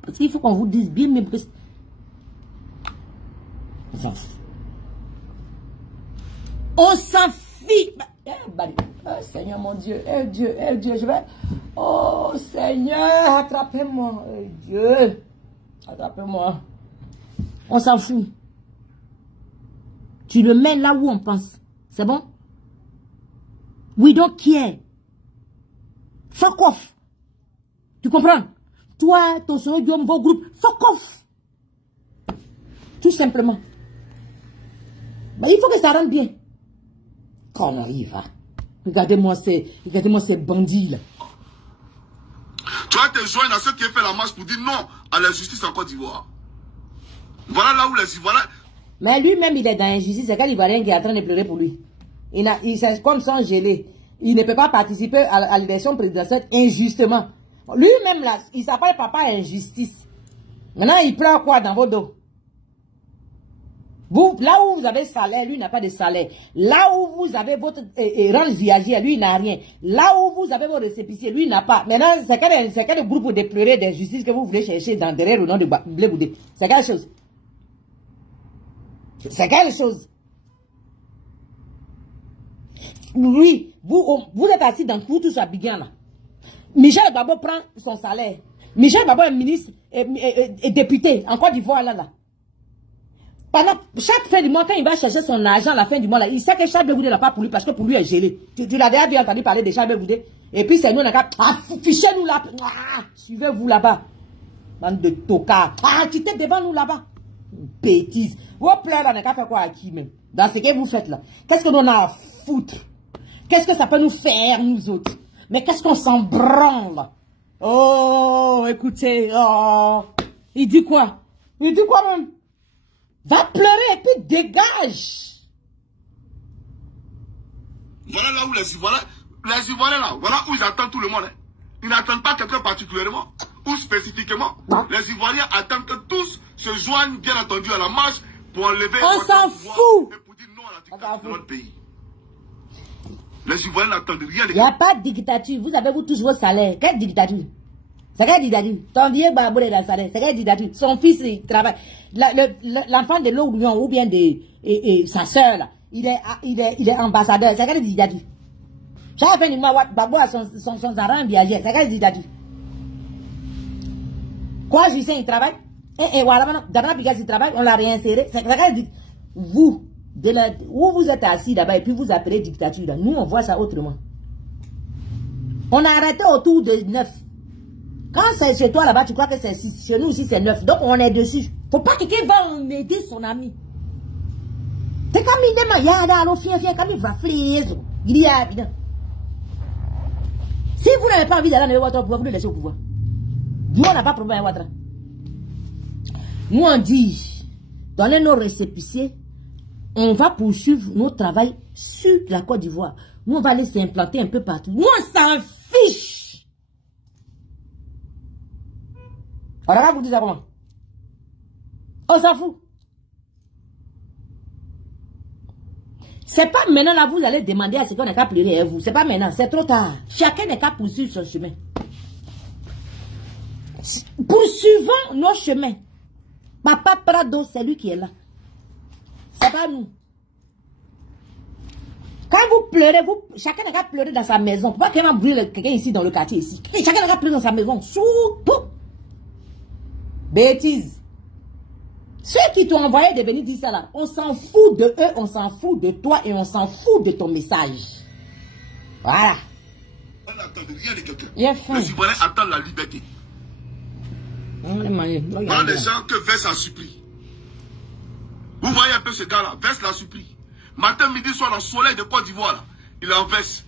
Parce qu'il faut qu'on vous dise bien, mais on s'en fout. On s'en fiche. Oh Seigneur mon Dieu, Dieu, je vais. Oh Seigneur, attrapez-moi. Dieu, attrapez-moi. On s'en fout. Tu le mets là où on pense. C'est bon? We don't care. Fuck off. Tu comprends? Toi, ton sorodium, vos groupes, fuck off. Tout simplement. Mais il faut que ça rentre bien. Quand on arrive, hein? Regardez-moi ces bandits là. Tu vas te joindre à ceux qui ont fait la marche pour dire non à la justice en Côte d'Ivoire. Voilà là où les Ivoiriens... Mais lui-même, il est dans l'injustice. C'est quel Ivoirien qui est en train de pleurer pour lui. Il c'est comme son gelé. Il ne peut pas participer à l'élection présidentielle injustement. Lui-même, là, il s'appelle papa injustice. Maintenant, il pleure quoi dans vos dos? Vous, là où vous avez salaire, lui n'a pas de salaire. Là où vous avez votre rente viagère, lui n'a rien. Là où vous avez vos récépissés, lui n'a pas. Maintenant, c'est quel groupe de pleurer d'injustice que vous voulez chercher derrière le nom de Blé Goudin? C'est quelle chose? C'est quelle chose? Oui, vous êtes assis dans tout ça, Bigan là. Michel Babo prend son salaire. Michel Babo est ministre et député en Côte d'Ivoire là. Pendant chaque fin du mois, quand il va chercher son argent à la fin du mois, là, il sait que Charles Blé Goudin n'a pas pour lui parce que pour lui est gelé. Tu l'as déjà entendu parler de Charles Blé Goudin. Et puis c'est nous, on a fichez-nous là. Suivez-vous là-bas. Bande de tocards. Tu t'es devant nous là-bas. Bêtise. Vous pleurez là, on n'a qu'à faire quoi à qui même? Dans ce que vous faites là. Qu'est-ce que l'on a à foutre? Qu'est-ce que ça peut nous faire, nous autres? Mais qu'est-ce qu'on s'en branle? Oh, écoutez. Oh. Il dit quoi? Il dit quoi même? Va pleurer et puis dégage. Voilà là où les Ivoiriens là, voilà où ils attendent tout le monde. Hein. Ils n'attendent pas quelqu'un particulièrement ou spécifiquement. Non. Les Ivoiriens attendent que tous se joignent bien entendu à la marche pour enlever... On s'en fout. Et pour dire non à la dictature de notre pays. Les Ivoiriens n'attendent rien. Il n'y a pas de dictature. Vous avez vous tous vos salaires. Quelle dictature? C'est quelle dictature? Ton vieux babou est dans le salaire. C'est quelle dictature? Son fils, il travaille. L'enfant de l'Orion ou bien de sa soeur, là, il est ambassadeur. C'est quelle dictature? Chaque fin du mois, babou a son argent viagère. C'est quelle dictature? Quoi, Justin, il travaille? Et voilà, maintenant, Damana Pigas, il travaille, on l'a réinséré. Ça dit, vous, où vous êtes assis là-bas et puis vous appelez dictature, là. Nous, on voit ça autrement. On a arrêté autour de 9. Quand c'est chez toi là-bas, tu crois que c'est 6. Chez nous ici, c'est 9. Donc, on est dessus. Faut pas que quelqu'un va m'aider son ami. C'est comme il demande, y'a là, fien, comme il va fléer. Il y a, bien. Si vous n'avez pas envie d'aller dans le Ouattara, vous le laisser au pouvoir. Nous, on n'a pas de problème avec Ouattara. Nous, on dit, dans nos récépissés, on va poursuivre notre travail sur la Côte d'Ivoire. Nous, on va aller s'implanter un peu partout. Nous, on s'en fiche. On va vous dire ça comment? On s'en fout. C'est pas maintenant là, vous allez demander à ce qu'on n'est qu'à pleurer à vous. C'est pas maintenant, c'est trop tard. Chacun n'est qu'à poursuivre son chemin. Poursuivons nos chemins. Papa Prado, c'est lui qui est là. C'est pas nous. Quand vous pleurez, chacun n'a qu'à pleurer dans sa maison. Pourquoi quelqu'un brûle quelqu'un ici dans le quartier ici? Chacun n'a qu'à pleurer dans sa maison. Surtout. Bêtise. Ceux qui t'ont envoyé de venir dire ça là, on s'en fout de eux, on s'en fout de toi et on s'en fout de ton message. Voilà. On n'attend rien de quelqu'un. Les Ivoiriens attendent la liberté. Voilà des gens que Vess a supplie. Vous voyez un peu ce gars-là, Vess l'a supplie. Matin, midi, soir, dans le soleil de Côte d'Ivoire, là, il est en Vess.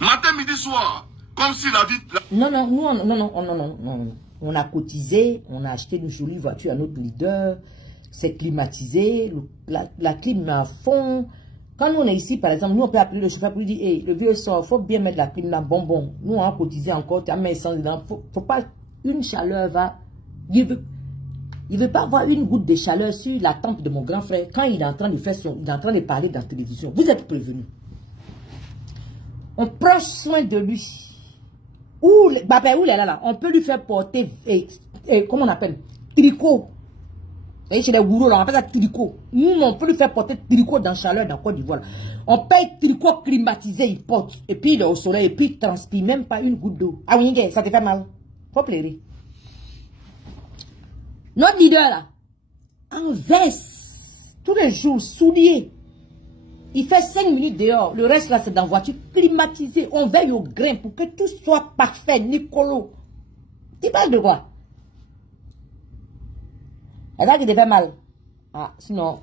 Matin, midi, soir, comme si la vie... Non. On a cotisé, on a acheté une jolie voiture à notre leader, c'est climatisé, la clim est à fond. Quand nous on est ici, par exemple, nous on peut appeler le chauffeur pour lui dire, hey, le vieux sort, il faut bien mettre la clim là, bonbon. Nous on a cotisé encore, tu as mis essence dedans, faut pas, une chaleur va, il veut pas avoir une goutte de chaleur sur la tempe de mon grand frère quand il est en train de faire il est en train de parler dans la télévision. Vous êtes prévenus. On prend soin de lui. Où là, on peut lui faire porter, comment on appelle, tricot. Vous voyez, chez les gourous, là, on appelle ça tricot. Nous, on peut lui faire porter tricot dans la chaleur dans Côte d'Ivoire. On paye tricot climatisé, il porte. Et puis, il est au soleil, et puis, il transpire même pas une goutte d'eau. Ah oui, ça te fait mal. Faut pleurer. Notre leader, là, en veste, tous les jours, souliers. Il fait 5 minutes dehors. Le reste, là, c'est dans la voiture climatisée. On veille au grain pour que tout soit parfait, Nicolo. Tu parles de quoi? Elle a dit qu'il fait mal. Ah, sinon,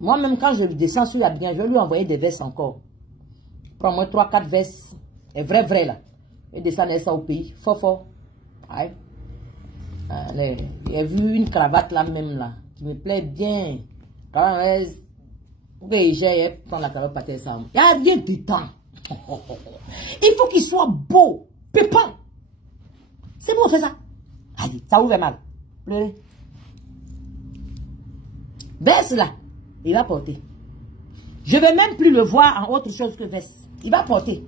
moi-même, quand je lui descends sur l'Abidjan, je vais lui envoyer des vestes encore. Prends-moi 3-4 vestes. Et vrai, là. Et descendre ça au pays. Fort. Ouais. J'ai vu une cravate là même, là, qui me plaît bien. Quand même, ok, j'ai prendre la cravate par terre, ça. Il n'y a rien de temps. Il faut qu'il soit beau, pépant. C'est bon, on fait ça. Allez, ça ouvre mal. Pleurez. Veste là, il va porter. Je ne vais même plus le voir en autre chose que veste. Il va porter.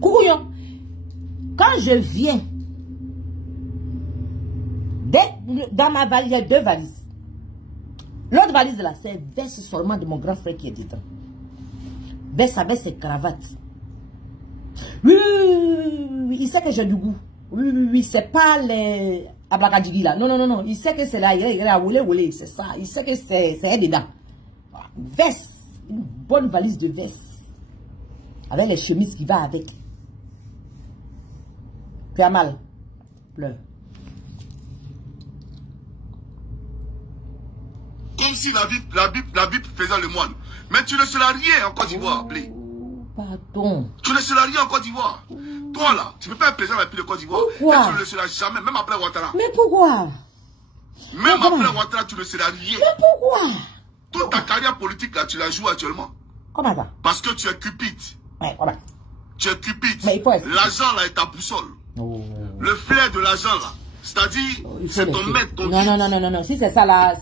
Coucouillon. Quand je viens, dans ma valise, il y a 2 valises. L'autre valise là, c'est veste seulement de mon grand frère qui est dedans. Veste avec ses cravates. Oui, il sait que j'ai du goût. Oui, c'est pas les abracadabra là. Non, il sait que c'est là, il est à rouler, c'est ça. Il sait que c'est dedans. Veste, une bonne valise de veste. Avec les chemises qui va avec. Tu as mal. Pleure. Comme si la Bible faisait le moine. Mais tu ne seras rien en Côte d'Ivoire, Blé. Pardon. Tu ne seras rien en Côte d'Ivoire. Toi là, tu ne peux pas être président de la République de Côte d'Ivoire. Pourquoi? Tu ne le seras jamais, même après Ouattara. Mais pourquoi? Même après Ouattara, tu ne seras rien. Mais pourquoi? Toute ta carrière politique là, tu la joues actuellement. Comment ça? Parce que tu es cupide. Ouais, comment? Tu es cupide. L'argent là est ta boussole. Oh. Le flair de l'argent là. C'est-à-dire, c'est ton maître, ton guide. Non. Si c'est ça là,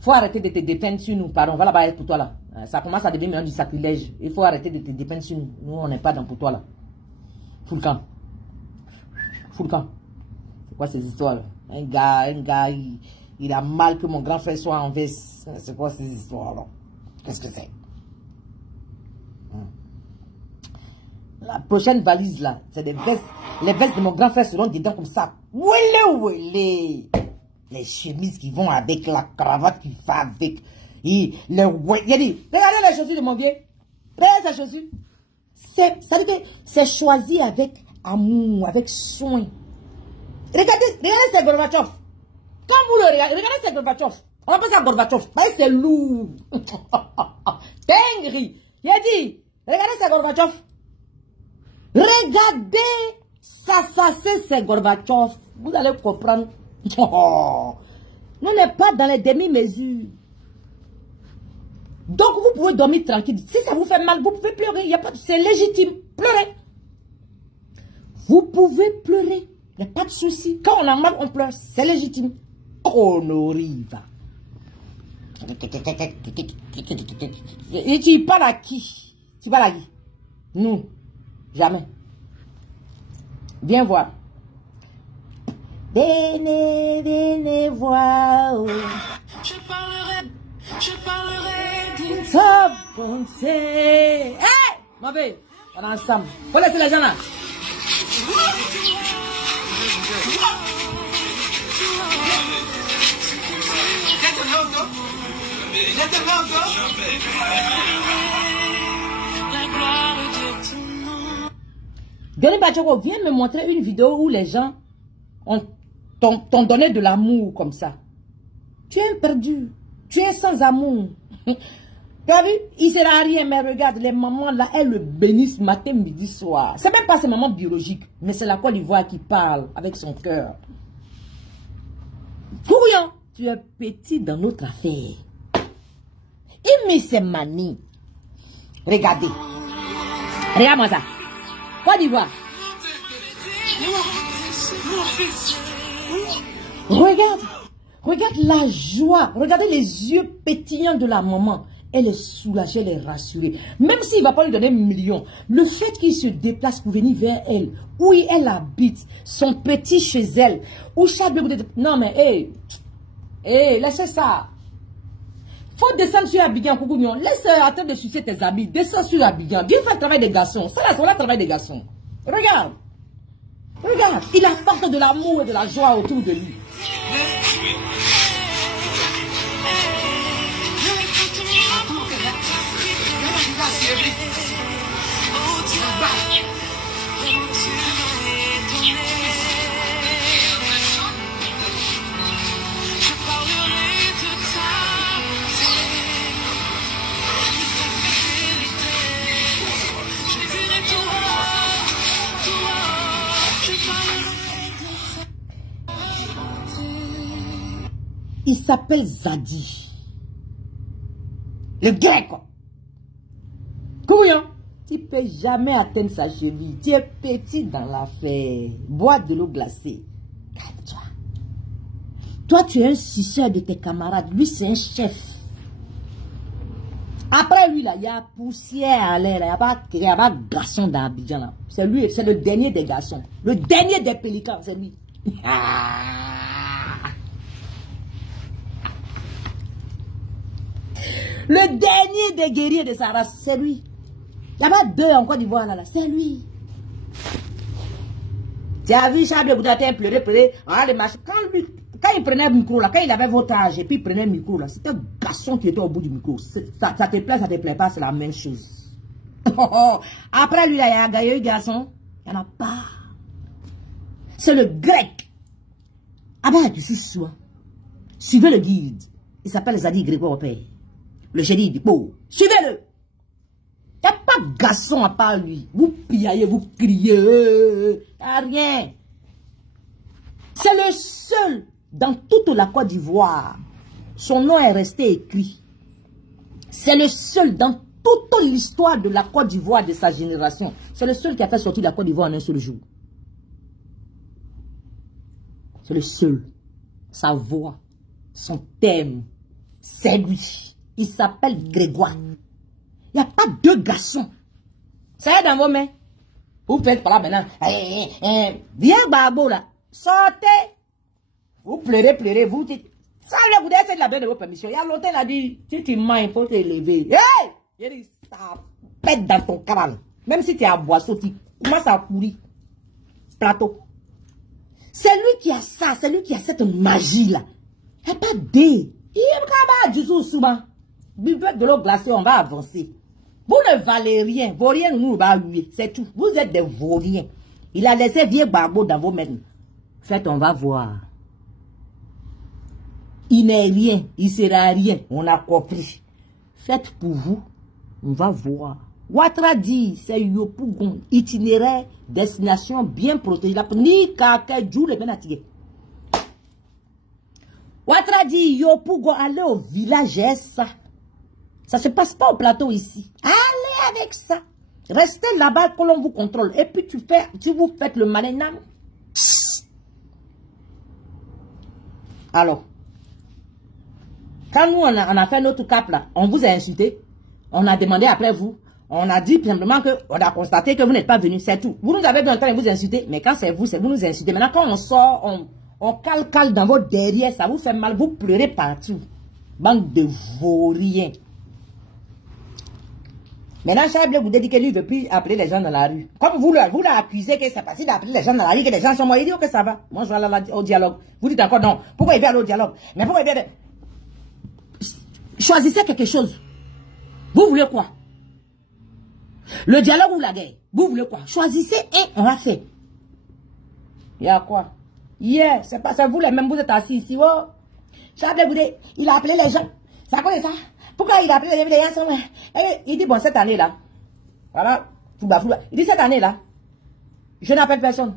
faut arrêter de te dépeindre sur nous. Pardon, va là-bas pour toi là. Ça commence à devenir maintenant du sacrilège. Il faut arrêter de te dépeindre sur nous. Nous, on n'est pas dans pour toi là. Full camp. C'est quoi ces histoires là? Un gars, il a mal que mon grand frère soit en veste. C'est quoi ces histoires là? Qu'est-ce que c'est? La prochaine valise là, c'est des vestes. Les vestes de mon grand frère seront dedans comme ça. Ouélé, ouélé. Les chemises qui vont avec, la cravate qui va avec. Et le il a dit, regardez les chaussures de mon vieux. Regardez ces chaussures. Ça veut dire que c'est choisi avec amour, avec soin. Regardez ces Gorbatchev. Quand vous le regardez ces Gorbatchev. On appelle ça Gorbatchev. C'est lourd. Dinguerie. Il a dit, regardez ces Gorbatchev. Regardez ça c'est Gorbatchev. Vous allez comprendre. Nous n'est pas dans les demi-mesures. Donc vous pouvez dormir tranquille. Si ça vous fait mal, vous pouvez pleurer. C'est légitime. Pleurez. Vous pouvez pleurer. Il n'y a pas de souci. Quand on a mal, on pleure. C'est légitime. Conoriva. Et tu parles à qui? Tu parles à qui? Nous. Jamais. Viens voir. Venez voir. Je parlerai d'une seule pensée. Hé! Ma belle, on est ensemble. Faut laisser les gens là. Denis Bachoko, viens me montrer une vidéo où les gens t'ont donné de l'amour comme ça. Tu es perdu. Tu es sans amour. Tu as vu? Il ne sert à rien, mais regarde, les mamans là, elles le bénissent matin, midi, soir. C'est même pas ces mamans biologiques, mais c'est la Côte d'Ivoire qui parle avec son cœur. Courriant, tu es petit dans notre affaire. Il met ses manies. Regardez. Regarde-moi ça. Côte d'Ivoire. Regarde. Regarde la joie. Regardez les yeux pétillants de la maman. Elle est soulagée, elle est rassurée. Même s'il ne va pas lui donner 1 million, le fait qu'il se déplace pour venir vers elle, où elle habite, son petit chez elle, où chaque... Non mais, laissez ça. Faut descendre sur Abidjan, Koukounion. Laisse attendre de sucer tes amis. Descends sur Abidjan. Viens faire le travail des garçons. Ça là, c'est le travail des garçons. Regarde. Regarde. Il apporte de l'amour et de la joie autour de lui. Il s'appelle Zadi. Le grec. Couillon. Tu ne peux jamais atteindre sa cheville. Tu es petit dans l'affaire. Bois de l'eau glacée. Calme-toi. Toi, tu es un suceur de tes camarades. Lui, c'est un chef. Après lui, là, il y a poussière à l'air. Il n'y a pas de garçon dans Abidjan. C'est lui, c'est le dernier des garçons. Le dernier des pélicans, c'est lui. Le dernier des guerriers de sa race, c'est lui. Il n'y a pas deux en Côte d'Ivoire là, c'est lui. Tu as vu Charles Boudatin pleurer, quand il prenait le micro là, quand il avait votre âge et puis il prenait le micro là, c'était un garçon qui était au bout du micro. Ça te plaît pas, c'est la même chose. Après lui là, il y a un gailleux garçon, il n'y en a pas. C'est le grec. Ah ben, tu suis soi. Suivez le guide. Il s'appelle Zadi Grégoire Père. Le génie du pauvre. Suivez-le. Il n'y a pas de garçon à part lui. Vous piaillez, vous criez. Pas rien. C'est le seul dans toute la Côte d'Ivoire. Son nom est resté écrit. C'est le seul dans toute l'histoire de la Côte d'Ivoire de sa génération. C'est le seul qui a fait sortir la Côte d'Ivoire en un seul jour. C'est le seul. Sa voix, son thème, c'est lui. Il s'appelle Grégoire. Il n'y a pas deux garçons. Ça est dans vos mains. Vous faites par là maintenant. Viens, Babo, là. Sortez. Vous pleurez, vous dites. Ça, vous devez essayer de la donner de vos permissions. Il y a longtemps, il a dit, si tu mens, il faut t'élever. Hey! Il a dit, ça pète dans ton crâne. Même si tu es à boisseau, tu commences à courir. plateau. C'est lui qui a ça, c'est lui qui a cette magie-là. Il n'y a pas d'idée. Il n'y a pas du tout souvent. Buvez de l'eau glacée, on va avancer. Vous ne valez rien. Vaurien, nous, va lui. C'est tout. Vous êtes des vauriens. Il a laissé vieux barbeau dans vos mains. Faites, on va voir. Il n'est rien. Il ne sera rien. On a compris. Faites pour vous. On va voir. Ouattara dit, c'est Yopougon. Itinéraire, destination bien protégée. Ni kaka djou le benatigué. Ouattara dit, Yopougon, allez au village, ça. Ça se passe pas au plateau ici. Allez avec ça. Restez là-bas que l'on vous contrôle. Et puis tu vous faites le malin. Alors, quand nous on a fait notre cap là, on vous a insulté. On a demandé après vous. On a dit simplement que on a constaté que vous n'êtes pas venu. C'est tout. Vous nous avez bien en train de vous insulter. Mais quand c'est vous nous insultez. Maintenant quand on sort, on cale dans votre derrière. Ça vous fait mal. Vous pleurez partout. Bande de vauriens. Maintenant, Charles vous dit que lui ne veut plus appeler les gens dans la rue. Comme vous l'accusez que c'est facile d'appeler les gens dans la rue, que les gens sont morts, il dit que ça va. Moi, je vais aller au dialogue. Vous dites encore non. Pourquoi il vient aller au dialogue? Mais pourquoi il vient... Choisissez quelque chose. Vous voulez quoi? Le dialogue ou la guerre? Vous voulez quoi? Choisissez et on va faire. Il y a quoi? Yeah, c'est vous les mêmes, vous êtes assis ici. Oh. Charles Boudé, il a appelé les gens. C'est à cause de ça? Pourquoi il a appelé les gens? Il dit, bon, cette année-là, voilà, il dit, cette année-là, je n'appelle personne.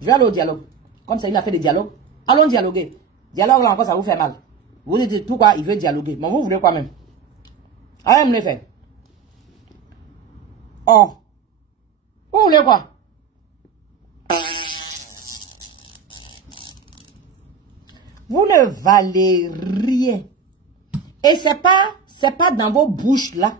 Je vais aller au dialogue. Comme ça, il a fait des dialogues. Allons dialoguer. Dialogue, là encore, ça vous fait mal. Vous dites, pourquoi il veut dialoguer? Mais vous voulez quoi même? Allez, me le faire. Oh. Vous voulez quoi? Vous ne valez rien. Et c'est pas dans vos bouches là.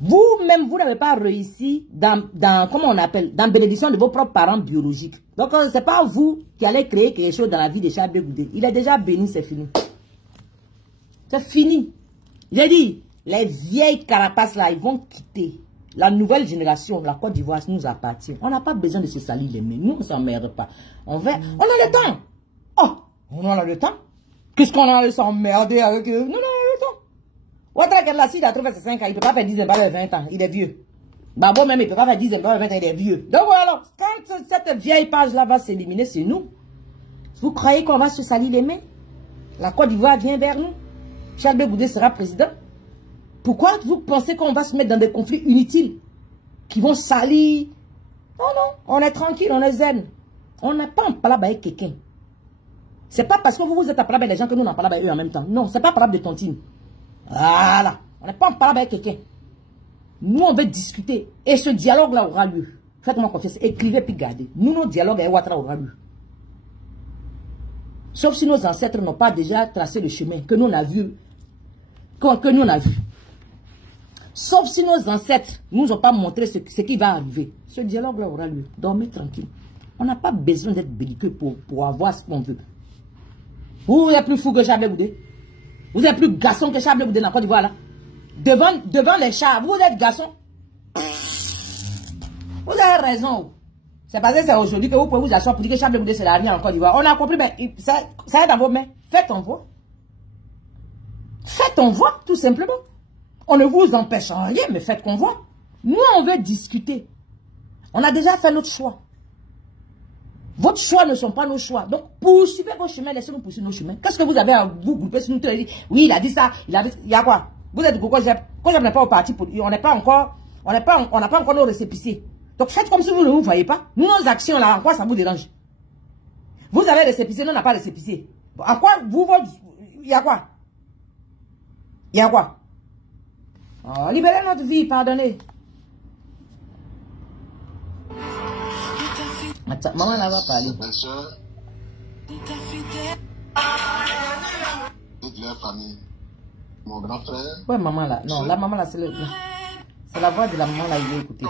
Vous-même, vous n'avez pas réussi dans, comment on appelle, dans la bénédiction de vos propres parents biologiques. Donc, c'est pas vous qui allez créer quelque chose dans la vie de Charles Goudé. Il est déjà béni, c'est fini. C'est fini. J'ai dit, les vieilles carapaces là, ils vont quitter. La nouvelle génération, la Côte d'Ivoire nous appartient. On n'a pas besoin de se salir les mains. Nous, on ne s'emmerde pas. On a le temps. Oh, on a le temps. Qu'est-ce qu'on a à s'emmerder avec eux? Non, on a le temps. Ouattara Kedlassi, il a trouvé ses 5 ans. Il ne peut pas faire 10 ans, 20 ans. Il est vieux. Babo même, il ne peut pas faire 10 ans, 20 ans. Il est vieux. Donc voilà, quand cette vieille page-là va s'éliminer, c'est nous. Vous croyez qu'on va se salir les mains? La Côte d'Ivoire vient vers nous. Charles Goudé sera président. Pourquoi vous pensez qu'on va se mettre dans des conflits inutiles qui vont salir? Non, non, on est tranquille, on est zen. On n'est pas en palabre avec quelqu'un. C'est pas parce que vous êtes en palabre avec les gens que nous en parlons avec eux en même temps. Non, c'est pas palabre de tontine. Voilà. On n'est pas en palabre avec quelqu'un. Nous, on veut discuter. Et ce dialogue-là aura lieu. Faites-moi confiance. Écrivez puis gardez. Nous, nos dialogues avec Ouattara aura lieu. Sauf si nos ancêtres n'ont pas déjà tracé le chemin que nous on a vu. Que nous on a vu. Sauf si nos ancêtres ne nous ont pas montré ce qui va arriver. Ce dialogue-là aura lieu. Dormez tranquille. On n'a pas besoin d'être belliqueux pour avoir ce qu'on veut. Vous êtes plus fou que Charles Goudé. Vous êtes plus garçon que Charles Goudé dans la Côte d'Ivoire là. Devant les chars, vous êtes garçon. Vous avez raison. C'est parce que c'est aujourd'hui que vous pouvez vous asseoir pour dire que Charles Goudé c'est la rien en Côte d'Ivoire. On a compris, mais ça est dans vos mains. Faites ton voix. Faites ton voix, tout simplement. On ne vous empêche rien, mais faites qu'on voit. Nous, on veut discuter. On a déjà fait notre choix. Votre choix ne sont pas nos choix. Donc, poursuivez vos chemins, laissez-nous poursuivre nos chemins. Qu'est-ce que vous avez à vous grouper sur nous? Oui, il a dit ça, il y a quoi? Vous êtes quoi? Quand je n'est pas au parti, on n'a pas encore nos récépissés. Donc, faites comme si vous ne vous voyez pas. Nous, nos actions, là, en quoi ça vous dérange? Vous avez récépissé, nous, on n'a pas récépissé. En quoi, il y a quoi? Il y a quoi? Oh, libérez notre vie, pardonnez. Attends, maman là va parler. Mes soeurs, toute leur famille, mon grand frère. Ouais, maman là. Non, la maman là, c'est la voix de la maman là, il veut écouter.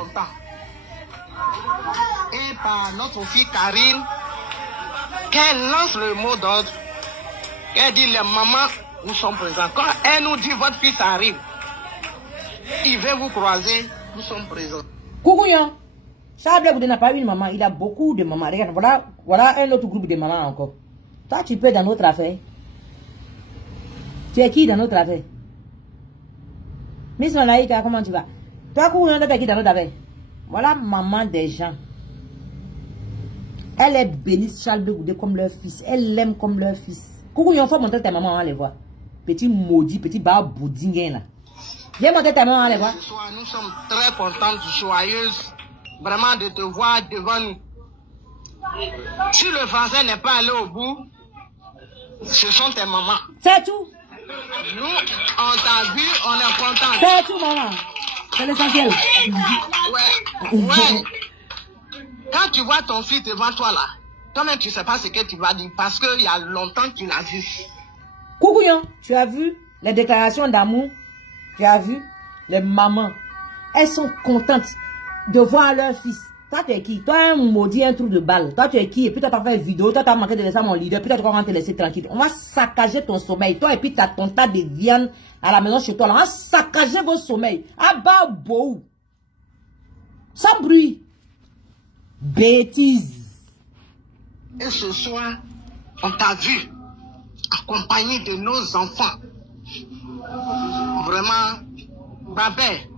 Et par notre fille Karine, qu'elle lance le mot d'ordre, qu'elle dit les mamans, nous sommes présents. Quand elle nous dit votre fils arrive, il veut vous croiser, nous sommes présents. Coucou, Charles Goudé n'a pas une maman, il a beaucoup de mamans. Regarde, voilà un autre groupe de mamans encore. Toi, tu peux dans notre affaire. Tu es qui dans notre affaire? Miss Manaïka, comment tu vas? Toi, tu es qui dans notre affaire? Voilà maman des gens. Elle est bénie Charles Goudé comme leur fils. Elle l'aime comme leur fils. Coucou, il faut montrer ta maman, on les voit. Petit maudit, petit baboudingue là. Viens montrer ta maman, on les voit. Ce soir, nous sommes très contentes, joyeuses, vraiment de te voir devant nous. Si le français n'est pas allé au bout, ce sont tes mamans. C'est tout. Nous, on t'a vu, on est contents. C'est tout, maman. C'est l'essentiel. Ouais. Quand tu vois ton fils devant toi là, toi-même tu ne sais pas ce que tu vas dire parce qu'il y a longtemps que tu l'as vu. Coucouillon, tu as vu les déclarations d'amour? Tu as vu les mamans? Elles sont contentes de voir leur fils. Toi, tu es qui? Toi, un maudit, un trou de balle. Toi, tu es qui? Et puis, tu n'as pas fait une vidéo. Toi, tu as manqué de laisser mon leader. Puis, tu vas te laisser tranquille. On va saccager ton sommeil. Toi, et puis, tu as ton tas de viande à la maison chez toi. Là. On va saccager vos sommeils. À bas beau. Sans bruit. Bêtise. Et ce soir, on t'a vu accompagné de nos enfants. Vraiment, Babé,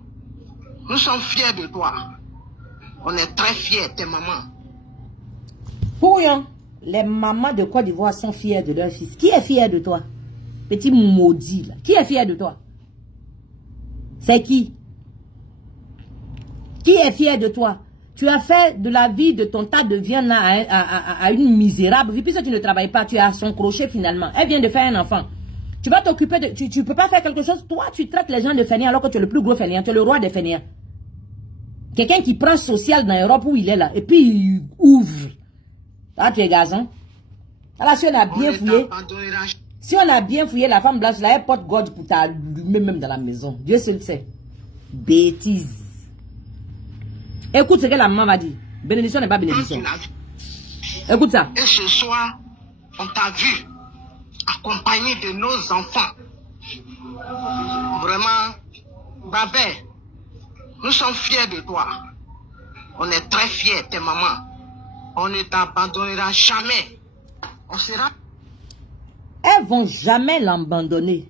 nous sommes fiers de toi. On est très fiers, tes mamans. Pouillon, les mamans de Côte d'Ivoire sont fiers de leur fils. Qui est fier de toi? Petit maudit, là. Qui est fier de toi? C'est qui? Qui est fier de toi? Tu as fait de la vie de ton tas de viande là à une misérable vie. Puisque tu ne travailles pas, tu es à son crochet finalement. Elle vient de faire un enfant. Tu vas t'occuper de... Tu ne peux pas faire quelque chose. Toi, tu traites les gens de fainéants alors que tu es le plus gros fainéant. Tu es le roi des fainéants. Quelqu'un qui prend social dans l'Europe où il est là. Et puis il ouvre. Ah, tu es gazon. Alors si on a bien fouillé... Si on a bien fouillé la femme blanche là, elle porte gorge pour t'allumer même dans la maison. Dieu seul sait. Bêtise. Écoute ce que la maman va dire. Bénédiction n'est pas bénédiction. Écoute ça. Et ce soir, on t'a vu accompagné de nos enfants. Vraiment, Babé, nous sommes fiers de toi. On est très fiers, tes mamans. On ne t'abandonnera jamais. On sera... Elles vont jamais l'abandonner.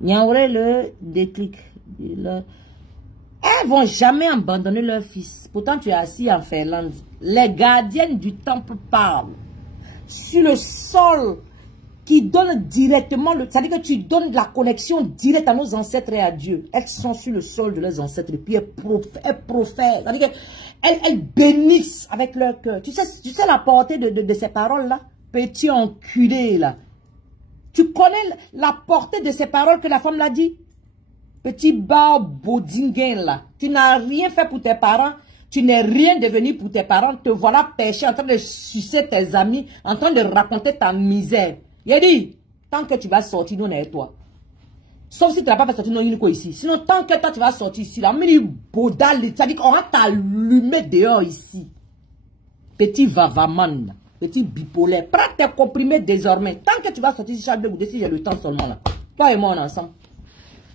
Niaouré le déclic. Elles vont jamais abandonner leur fils. Pourtant, tu es assis en Finlande. Les gardiennes du temple parlent. Sur le sol qui donne directement, c'est-à-dire que tu donnes la connexion directe à nos ancêtres et à Dieu. Elles sont sur le sol de leurs ancêtres et puis elles profèrent. C'est-à-dire qu'elles bénissent avec leur cœur. Tu sais la portée de ces paroles-là? Petit enculé, là. Tu connais la portée de ces paroles que la femme l'a dit? Petit baudinguin là. Tu n'as rien fait pour tes parents. Tu n'es rien devenu pour tes parents. Te voilà péché en train de sucer tes amis. En train de raconter ta misère. Il a dit, tant que tu vas sortir, nous on est avec toi. Sauf si tu n'as pas fait sortir nos unico ici. Sinon, tant que toi tu vas sortir ici, là, c'est-à-dire qu'on va t'allumer dehors ici. Petit vavaman. Petit bipolaire. Prends tes comprimés désormais. Tant que tu vas sortir, Charles Goudé, si j'ai le temps seulement là. Toi et moi, on est ensemble.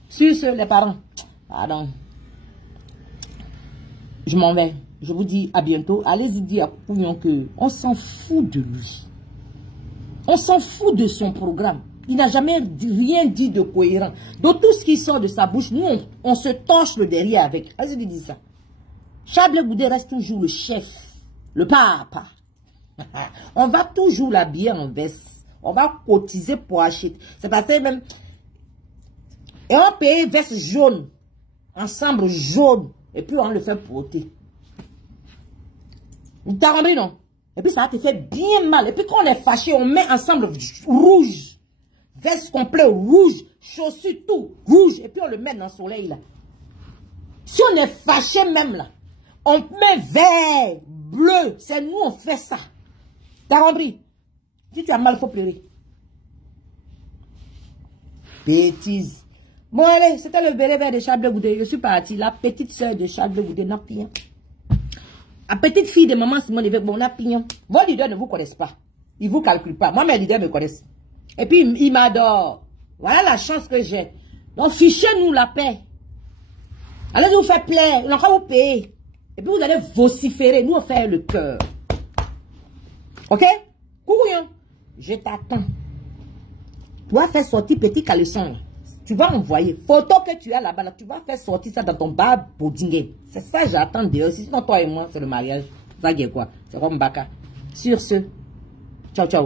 Sur ce, les parents. Pardon. Je m'en vais. Je vous dis à bientôt. Allez-y dire à Pouillon que on s'en fout de lui. On s'en fout de son programme. Il n'a jamais rien dit de cohérent. Donc tout ce qui sort de sa bouche, nous, on se torche le derrière avec. Allez-y dire ça. Charles Goudé reste toujours le chef. Le papa. On va toujours l'habiller en veste. On va cotiser pour acheter. C'est parce que même... Et on paye veste jaune. Ensemble jaune. Et puis on le fait porter. T'as compris, non? Et puis ça te fait bien mal. Et puis quand on est fâché, on met ensemble rouge. Veste complet rouge. Chaussures tout rouge. Et puis on le met dans le soleil là. Si on est fâché même là, on met vert, bleu. C'est nous on fait ça. T'as compris? Si tu as mal, il faut pleurer. Bêtise. Bon, allez, c'était le béret vert de Charles Goudé. Je suis parti. La petite soeur de Charles Goudé n'a pignon. La petite fille de maman Simone Lévesque, bon, n'a pignon. Vos leaders ne vous connaissent pas. Ils ne vous calculent pas. Moi, mes leaders me connaissent. Et puis, ils m'adorent. Voilà la chance que j'ai. Donc, fichez-nous la paix. Allez vous faire plaire, on va encore vous payer. Et puis vous allez vociférer, nous on fait le cœur. Ok? Courrion, je t'attends. Tu vas faire sortir petit caleçon. Tu vas envoyer. Photo que tu as là-bas, là, tu vas faire sortir ça dans ton bar boudingué. C'est ça que j'attends dehors. Sinon toi et moi, c'est le mariage. Ça y est quoi? C'est comme Baka. Sur ce, ciao ciao.